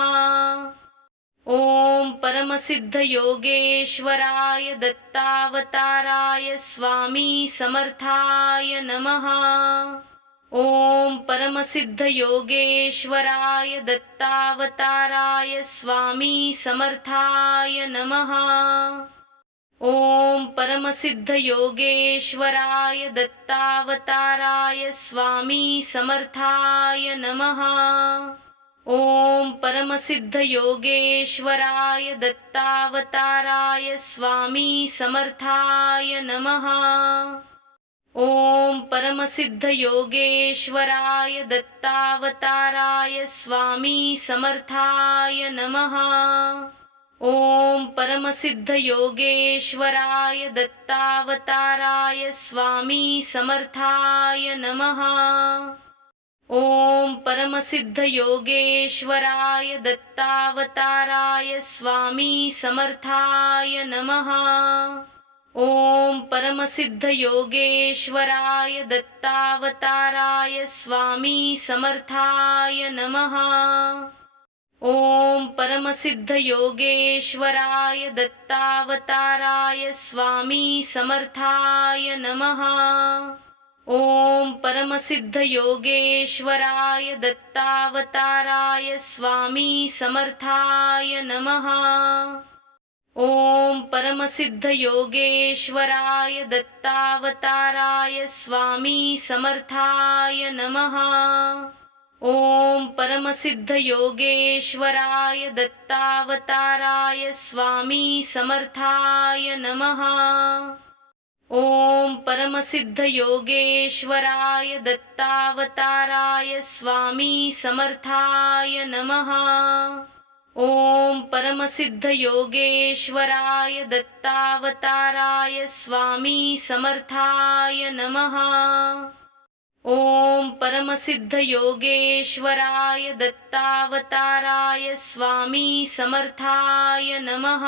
ओम परमसिद्ध योगेश्वराय दत्तावताराय स्वामी समर्थाय नमः। ओम परमसिद्ध योगेश्वराय दत्तावताराय स्वामी समर्थाय नमः। ओम परमसिद्ध योगेश्वराय दत्तावताराय स्वामी समर्थाय नमः। ओम परमसिद्ध योगेश्वराय दत्तावताराय स्वामी समर्थाय नमः। ओम परमसिद्ध योगेश्वराय दत्तावताराय स्वामी समर्थाय नमः। ओम परमसिद्ध योगेश्वराय दत्तावताराय स्वामी समर्थाय नमः। ओम परमसिद्ध योगेश्वराय दत्तावताराय स्वामी समर्थाय नमः। ओम परमसिद्ध योगेश्वराय दत्तावताराय स्वामी समर्थाय नमः। ओम परमसिद्ध योगेश्वराय दत्तावताराय स्वामी समर्थाय नमः। ओम परमसिद्ध योगेश्वराय दत्तावताराय स्वामी समर्थाय नमः। ओम परमसिद्ध योगेश्वराय दत्तावताराय स्वामी समर्थाय नमः। ओम परमसिद्ध योगेश्वराय दत्तावताराय स्वामी समर्थाय नमः। ओम परमसिद्ध योगेश्वराय दत्तावताराय स्वामी समर्थाय नमः। ओम परमसिद्ध योगेश्वराय दत्तावताराय स्वामी समर्थाय नमः। ओम परमसिद्ध योगेश्वराय दत्तावताराय स्वामी समर्थाय नमः।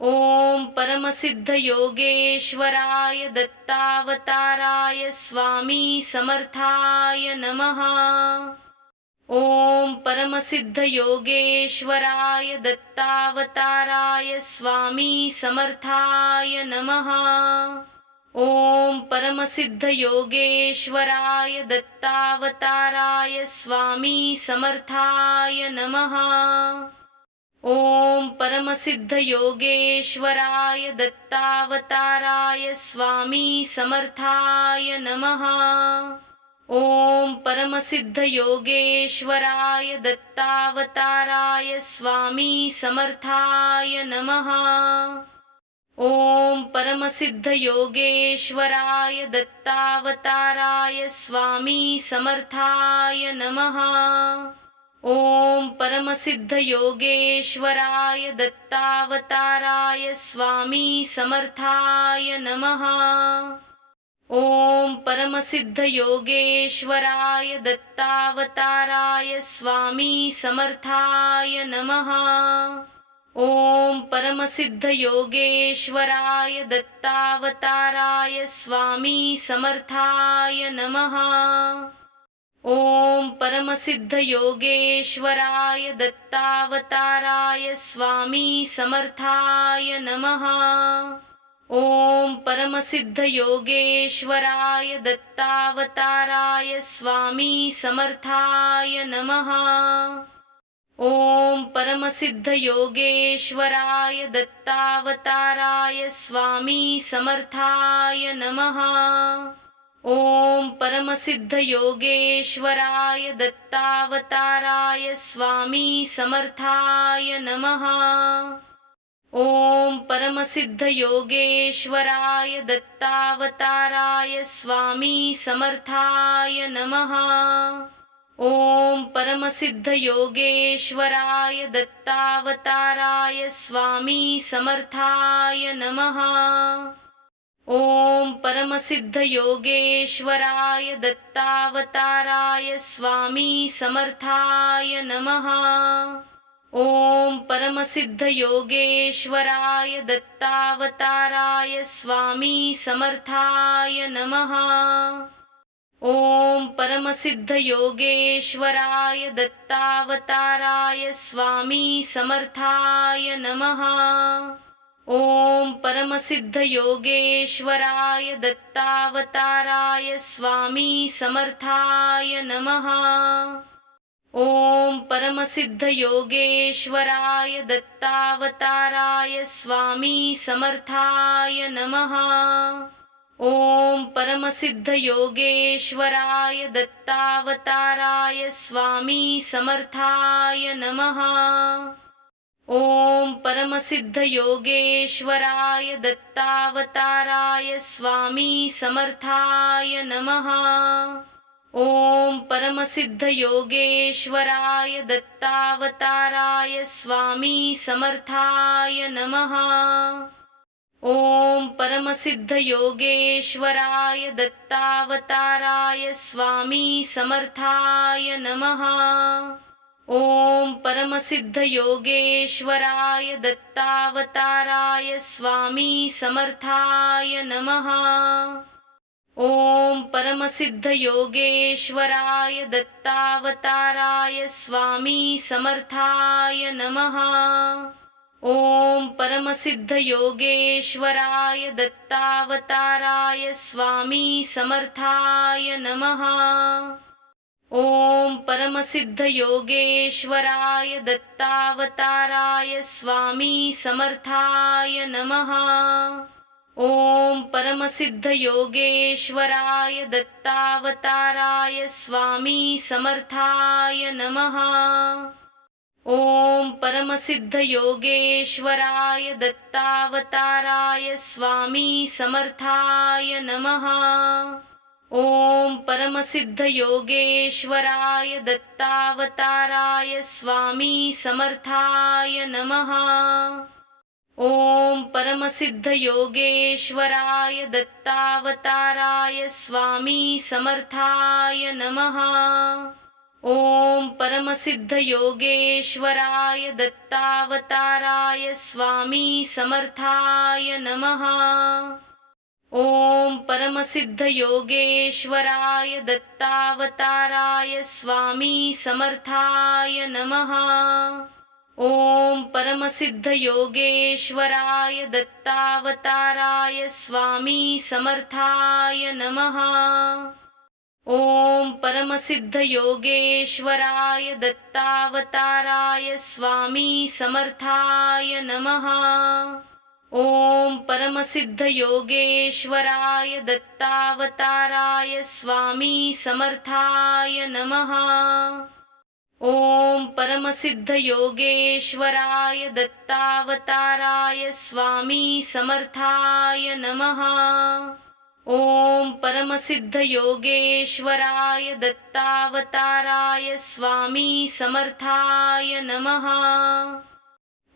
ओम परमसिद्ध योगेश्वराय दत्तावताराय स्वामी समर्थाय नमः। ओम परमसिद्ध योगेश्वराय दत्तावताराय स्वामी समर्थाय नमः। ओम परमसिद्ध योगेश्वराय दत्तावताराय स्वामी समर्थाय नमः। ओम परमसिद्ध योगेश्वराय दत्तावताराय स्वामी समर्थाय नमः। ओम परमसिद्ध योगेश्वराय दत्तावताराय स्वामी समर्थाय नमः। ओम परमसिद्ध योगेश्वराय दत्तावताराय स्वामी समर्थाय नमः। ओम परमसिद्ध योगेश्वराय दत्तावताराय स्वामी समर्थाय नमः। ओम परमसिद्ध योगेश्वराय दत्तावताराय स्वामी समर्थाय नमः। ओम परमसिद्ध योगेश्वराय दत्तावताराय स्वामी समर्थाय नमः। ओम परमसिद्ध योगेश्वराय दत्तावताराय स्वामी समर्थाय नमः। ओम परमसिद्ध योगेश्वराय दत्तावताराय स्वामी समर्थाय नमः। ओम परमसिद्ध योगेश्वराय दत्तावताराय स्वामी समर्थाय नमः। ओम परमसिद्ध योगेश्वराय दत्तावताराय स्वामी समर्थाय नमः। ओम परमसिद्ध योगेश्वराय दत्तावताराय स्वामी समर्थाय नमः। ओम परमसिद्ध योगेश्वराय दत्तावताराय स्वामी समर्थाय नमः। ओम परमसिद्ध योगेश्वराय दत्तावताराय स्वामी समर्थाय नमः। ओम परमसिद्ध योगेश्वराय दत्तावताराय स्वामी समर्थाय नमः। ओम परमसिद्ध योगेश्वराय दत्तावताराय स्वामी समर्थाय नमः। ओम परमसिद्ध योगेश्वराय दत्तावताराय स्वामी समर्थाय नमः। ओम परमसिद्ध योगेश्वराय दत्तावताराय स्वामी समर्थाय नमः। ओम परमसिद्ध योगेश्वराय दत्तावताराय स्वामी समर्थाय नमः। ओम परमसिद्ध योगेश्वराय दत्तावताराय स्वामी समर्थाय नमः। ओम परमसिद्ध योगेश्वराय दत्तावताराय स्वामी समर्थाय नमः। ओम परमसिद्ध योगेश्वराय दत्तावताराय स्वामी समर्थाय नमः। ओम परमसिद्ध योगेश्वराय दत्तावताराय स्वामी समर्थाय नमः। ओम परमसिद्ध योगेश्वराय दत्तावताराय स्वामी समर्थाय नमः। ओम परमसिद्ध योगेश्वराय दत्तावताराय स्वामी समर्थाय नमः। ओम परमसिद्ध योगेश्वराय दत्तावताराय स्वामी समर्थाय नमः। ओम परमसिद्ध योगेश्वराय दत्तावताराय स्वामी समर्थाय नमः। ओम परमसिद्ध योगेश्वराय दत्तावताराय स्वामी समर्थाय नमः। ओम परमसिद्ध योगेश्वराय दत्तावताराय स्वामी समर्थाय नमः। ओम परमसिद्ध योगेश्वराय दत्तावताराय स्वामी समर्थाय नमः। ओम परमसिद्ध योगेश्वराय दत्तावताराय स्वामी समर्थाय नमः। ओम परमसिद्ध योगेश्वराय दत्तावताराय स्वामी समर्थाय नमः। ओम परमसिद्ध योगेश्वराय दत्तावताराय स्वामी समर्थाय नमः। ओम परमसिद्ध योगेश्वराय दत्तावताराय स्वामी समर्थाय नमः। ओम परमसिद्ध योगेश्वराय दत्तावताराय स्वामी समर्थाय नमः। ओम परमसिद्ध योगेश्वराय दत्तावताराय स्वामी समर्थाय नमः। ओम परमसिद्ध योगेश्वराय दत्तावताराय स्वामी समर्थाय नमः।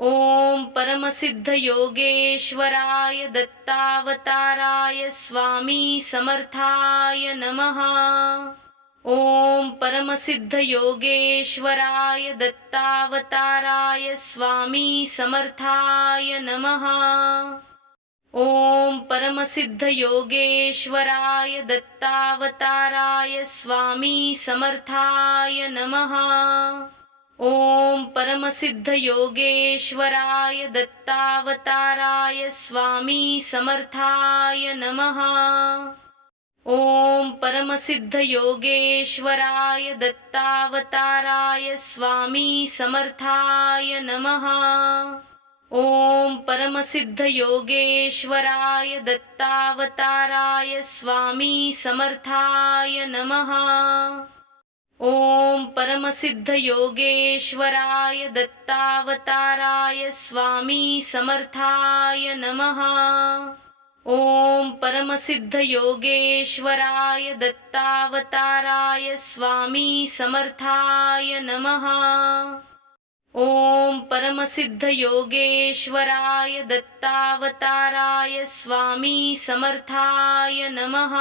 ओम परमसिद्ध योगेश्वराय दत्तावताराय स्वामी समर्थाय नमः। ओम परमसिद्ध योगेश्वराय दत्तावताराय स्वामी समर्थाय नमः। ओम परमसिद्ध योगेश्वराय दत्तावताराय स्वामी समर्थाय नमः। ओम परमसिद्ध योगेश्वराय दत्तावताराय स्वामी समर्थाय नमः। ओम परमसिद्ध योगेश्वराय दत्तावताराय स्वामी समर्थाय नमः। ओम परमसिद्ध योगेश्वराय दत्तावताराय स्वामी समर्थाय नमः। ओम परमसिद्ध योगेश्वराय दत्तावताराय स्वामी समर्थाय नमः। ओम परमसिद्ध योगेश्वराय दत्तावताराय स्वामी समर्थाय नमः। ओम परमसिद्ध योगेश्वराय दत्तावताराय स्वामी समर्थाय नमः।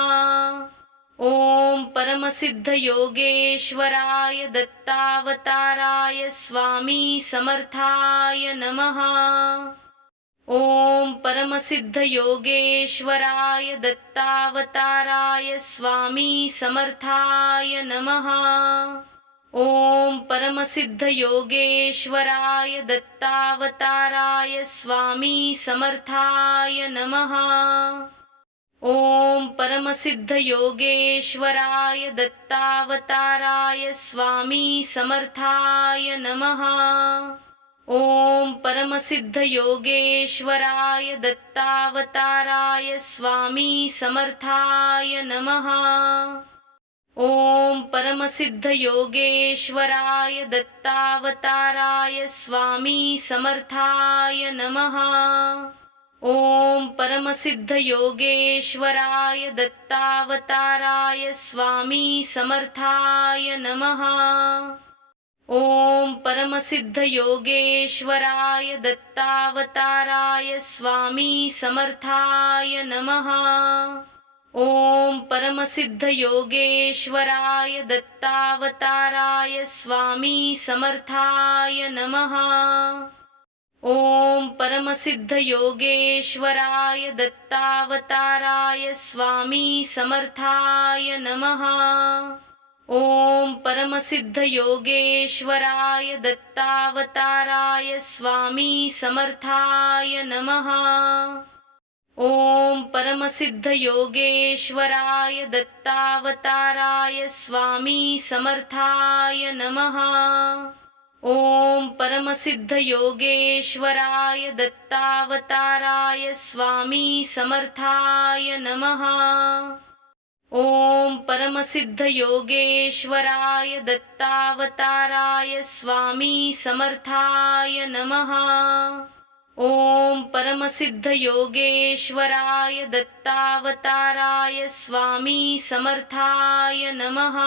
ओम परमसिद्ध योगेश्वराय दत्तावताराय स्वामी समर्थाय नमः। ओम परमसिद्ध योगेश्वराय दत्तावताराय स्वामी समर्थाय नमः। ओम परमसिद्ध योगेश्वराय दत्तावताराय स्वामी समर्थाय नमः। ओम परमसिद्ध योगेश्वराय दत्तावताराय स्वामी समर्थाय नमः। ओम परमसिद्ध योगेश्वराय दत्तावताराय स्वामी समर्थाय नमः। ओम परमसिद्ध योगेश्वराय दत्तावताराय स्वामी समर्थाय नमः। ओम परमसिद्ध योगेश्वराय दत्तावताराय स्वामी समर्थाय नमः। ओम परमसिद्ध योगेश्वराय दत्तावताराय स्वामी समर्थाय नमः। ओम परमसिद्ध योगेश्वराय दत्तावताराय स्वामी समर्थाय नमः। ओम परमसिद्ध योगेश्वराय दत्तावताराय स्वामी समर्थाय नमः। ओम परमसिद्ध योगेश्वराय दत्तावताराय स्वामी समर्थाय नमः। ओम परमसिद्ध योगेश्वराय दत्तावताराय स्वामी समर्थाय नमः। ओम परमसिद्ध योगेश्वराय दत्तावताराय स्वामी समर्थाय नमः। ओम परमसिद्ध योगेश्वराय दत्तावताराय स्वामी समर्थाय नमः। ओम परमसिद्ध योगेश्वराय दत्तावताराय स्वामी समर्थाय नमः।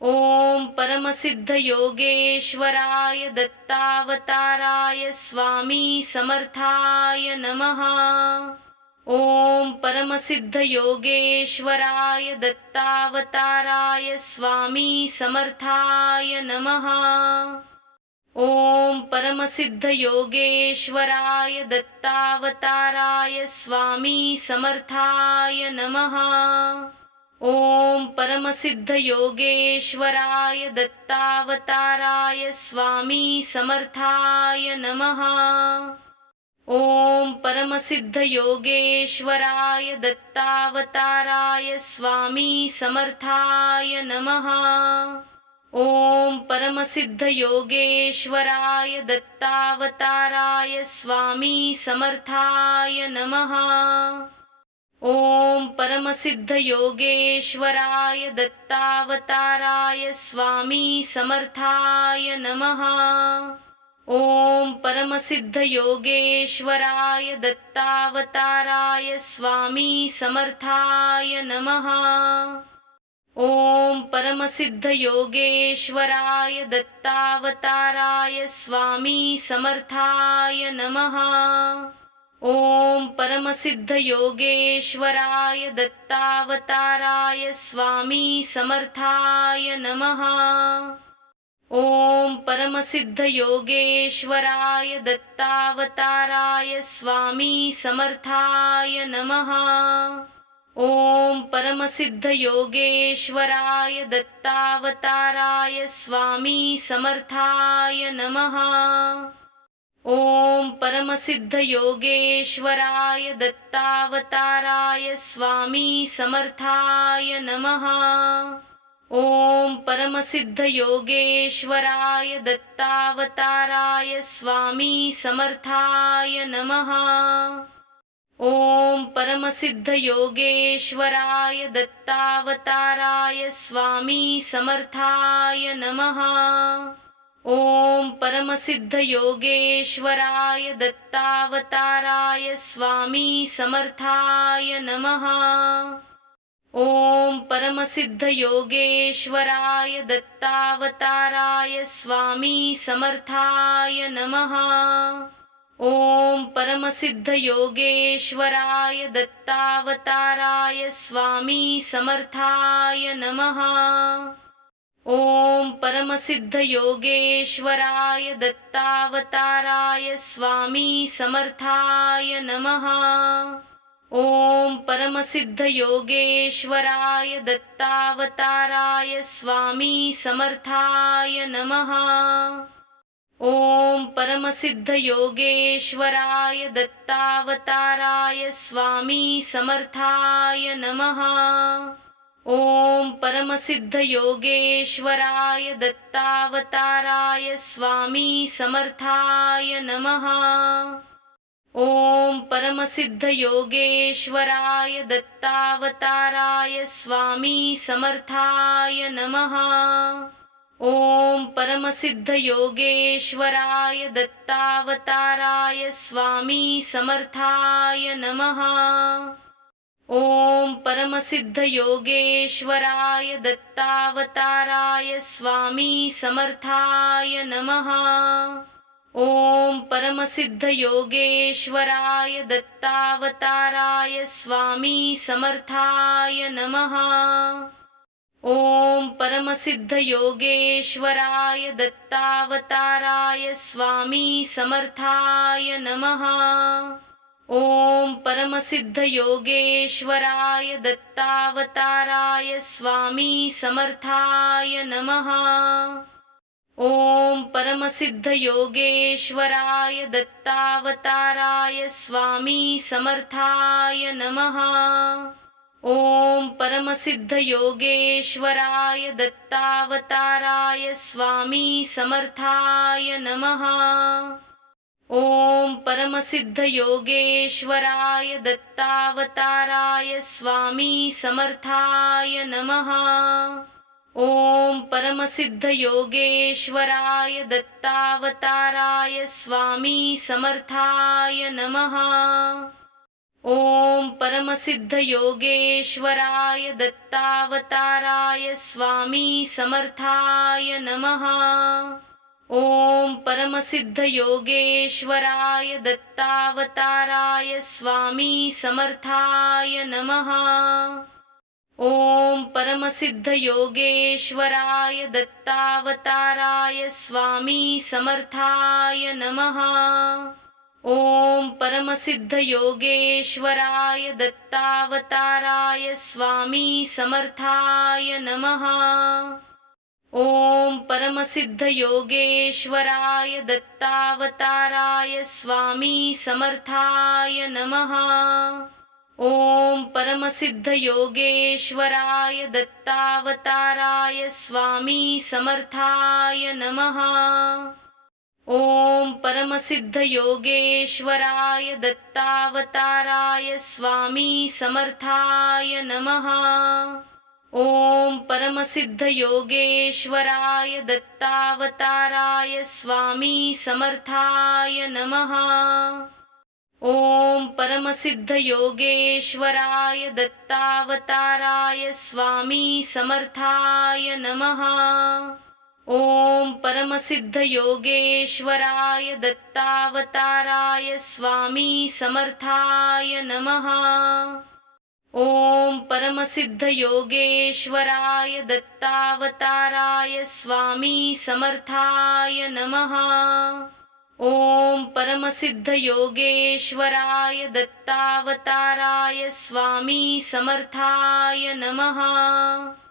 ओम परमसिद्ध योगेश्वराय दत्तावताराय स्वामी समर्थाय नमः। ओम परमसिद्ध योगेश्वराय दत्तावताराय स्वामी समर्थाय नमः। ओम परमसिद्ध योगेश्वराय दत्तावताराय स्वामी समर्थाय नमः। ओम परमसिद्ध योगेश्वराय दत्तावताराय स्वामी समर्थाय नमः। ओम परमसिद्ध योगेश्वराय दत्तावताराय स्वामी समर्थाय नमः। ओम परमसिद्ध योगेश्वराय दत्तावताराय स्वामी समर्थाय नमः। ओम परमसिद्ध योगेश्वराय दत्तावताराय स्वामी समर्थाय नमः। ओम परमसिद्ध योगेश्वराय दत्तावताराय स्वामी समर्थाय नमः। ओम परमसिद्ध योगेश्वराय दत्तावताराय स्वामी समर्थाय नमः। ओम परमसिद्ध योगेश्वराय दत्तावताराय स्वामी समर्थाय नमः। ओम परमसिद्ध योगेश्वराय दत्तावताराय स्वामी समर्थाय नमः। ओम परमसिद्ध योगेश्वराय दत्तावताराय स्वामी समर्थाय नमः। ओम परमसिद्ध योगेश्वराय दत्तावताराय स्वामी समर्थाय नमः। ओम परमसिद्ध योगेश्वराय दत्तावताराय स्वामी समर्थाय नमः। ओम परमसिद्ध योगेश्वराय दत्तावताराय स्वामी समर्थाय नमः। ओम परमसिद्ध योगेश्वराय दत्तावताराय स्वामी समर्थाय नमः। ओम परमसिद्ध योगेश्वराय दत्तावताराय स्वामी समर्थाय नमः। ओम परमसिद्ध योगेश्वराय दत्तावताराय स्वामी समर्थाय नमः। ओम परमसिद्ध योगेश्वराय दत्तावताराय स्वामी समर्थाय नमः। ओम परमसिद्ध योगेश्वराय दत्तावताराय स्वामी समर्थाय नमः। ओम परमसिद्ध योगेश्वराय दत्तावताराय स्वामी समर्थाय नमः। ओम परमसिद्ध योगेश्वराय दत्तावताराय स्वामी समर्थाय नमः। ओम परमसिद्ध योगेश्वराय दत्तावताराय स्वामी समर्थाय नमः। ओम परमसिद्ध योगेश्वराय दत्तावताराय स्वामी समर्थाय नमः। ओम परमसिद्ध योगेश्वराय दत्तावताराय स्वामी समर्थाय नमः। ओम परमसिद्ध योगेश्वराय दत्तावताराय स्वामी समर्थाय नमः। ओम परमसिद्ध योगेश्वराय दत्तावताराय स्वामी समर्थाय नमः। ओम परमसिद्ध योगेश्वराय दत्तावताराय स्वामी समर्थाय नमः। ओम परमसिद्ध योगेश्वराय दत्तावताराय स्वामी समर्थाय नमः। ओम परमसिद्ध योगेश्वराय दत्तावताराय स्वामी समर्थाय नमः। ओम परमसिद्ध योगेश्वराय दत्तावताराय स्वामी समर्थाय नमः। ओम परमसिद्ध योगेश्वराय दत्तावताराय स्वामी समर्थाय नमः। ओम परमसिद्ध योगेश्वराय दत्तावताराय स्वामी समर्थाय नमः। ओम परमसिद्ध योगेश्वराय दत्तावताराय स्वामी समर्थाय नमः। ओम परमसिद्ध योगेश्वराय दत्तावताराय स्वामी समर्थाय नमः। ओम परमसिद्ध योगेश्वराय दत्तावताराय स्वामी समर्थाय नमः। ओम परमसिद्ध योगेश्वराय दत्तावताराय स्वामी समर्थाय नमः। ओम परमसिद्ध योगेश्वराय दत्तावताराय स्वामी समर्थाय नमः। ओम परमसिद्ध योगेश्वराय दत्तावताराय स्वामी समर्थाय नमः। ओम परमसिद्ध योगेश्वराय दत्तावताराय स्वामी समर्थाय नमः। ओम परमसिद्ध योगेश्वराय दत्तावताराय स्वामी समर्थाय नमः। ओम परमसिद्ध योगेश्वराय दत्तावताराय स्वामी समर्थाय नमः। ओम परमसिद्ध योगेश्वराय दत्तावताराय स्वामी समर्थाय नमः। ओम परमसिद्ध योगेश्वराय दत्तावताराय स्वामी समर्थाय नमः।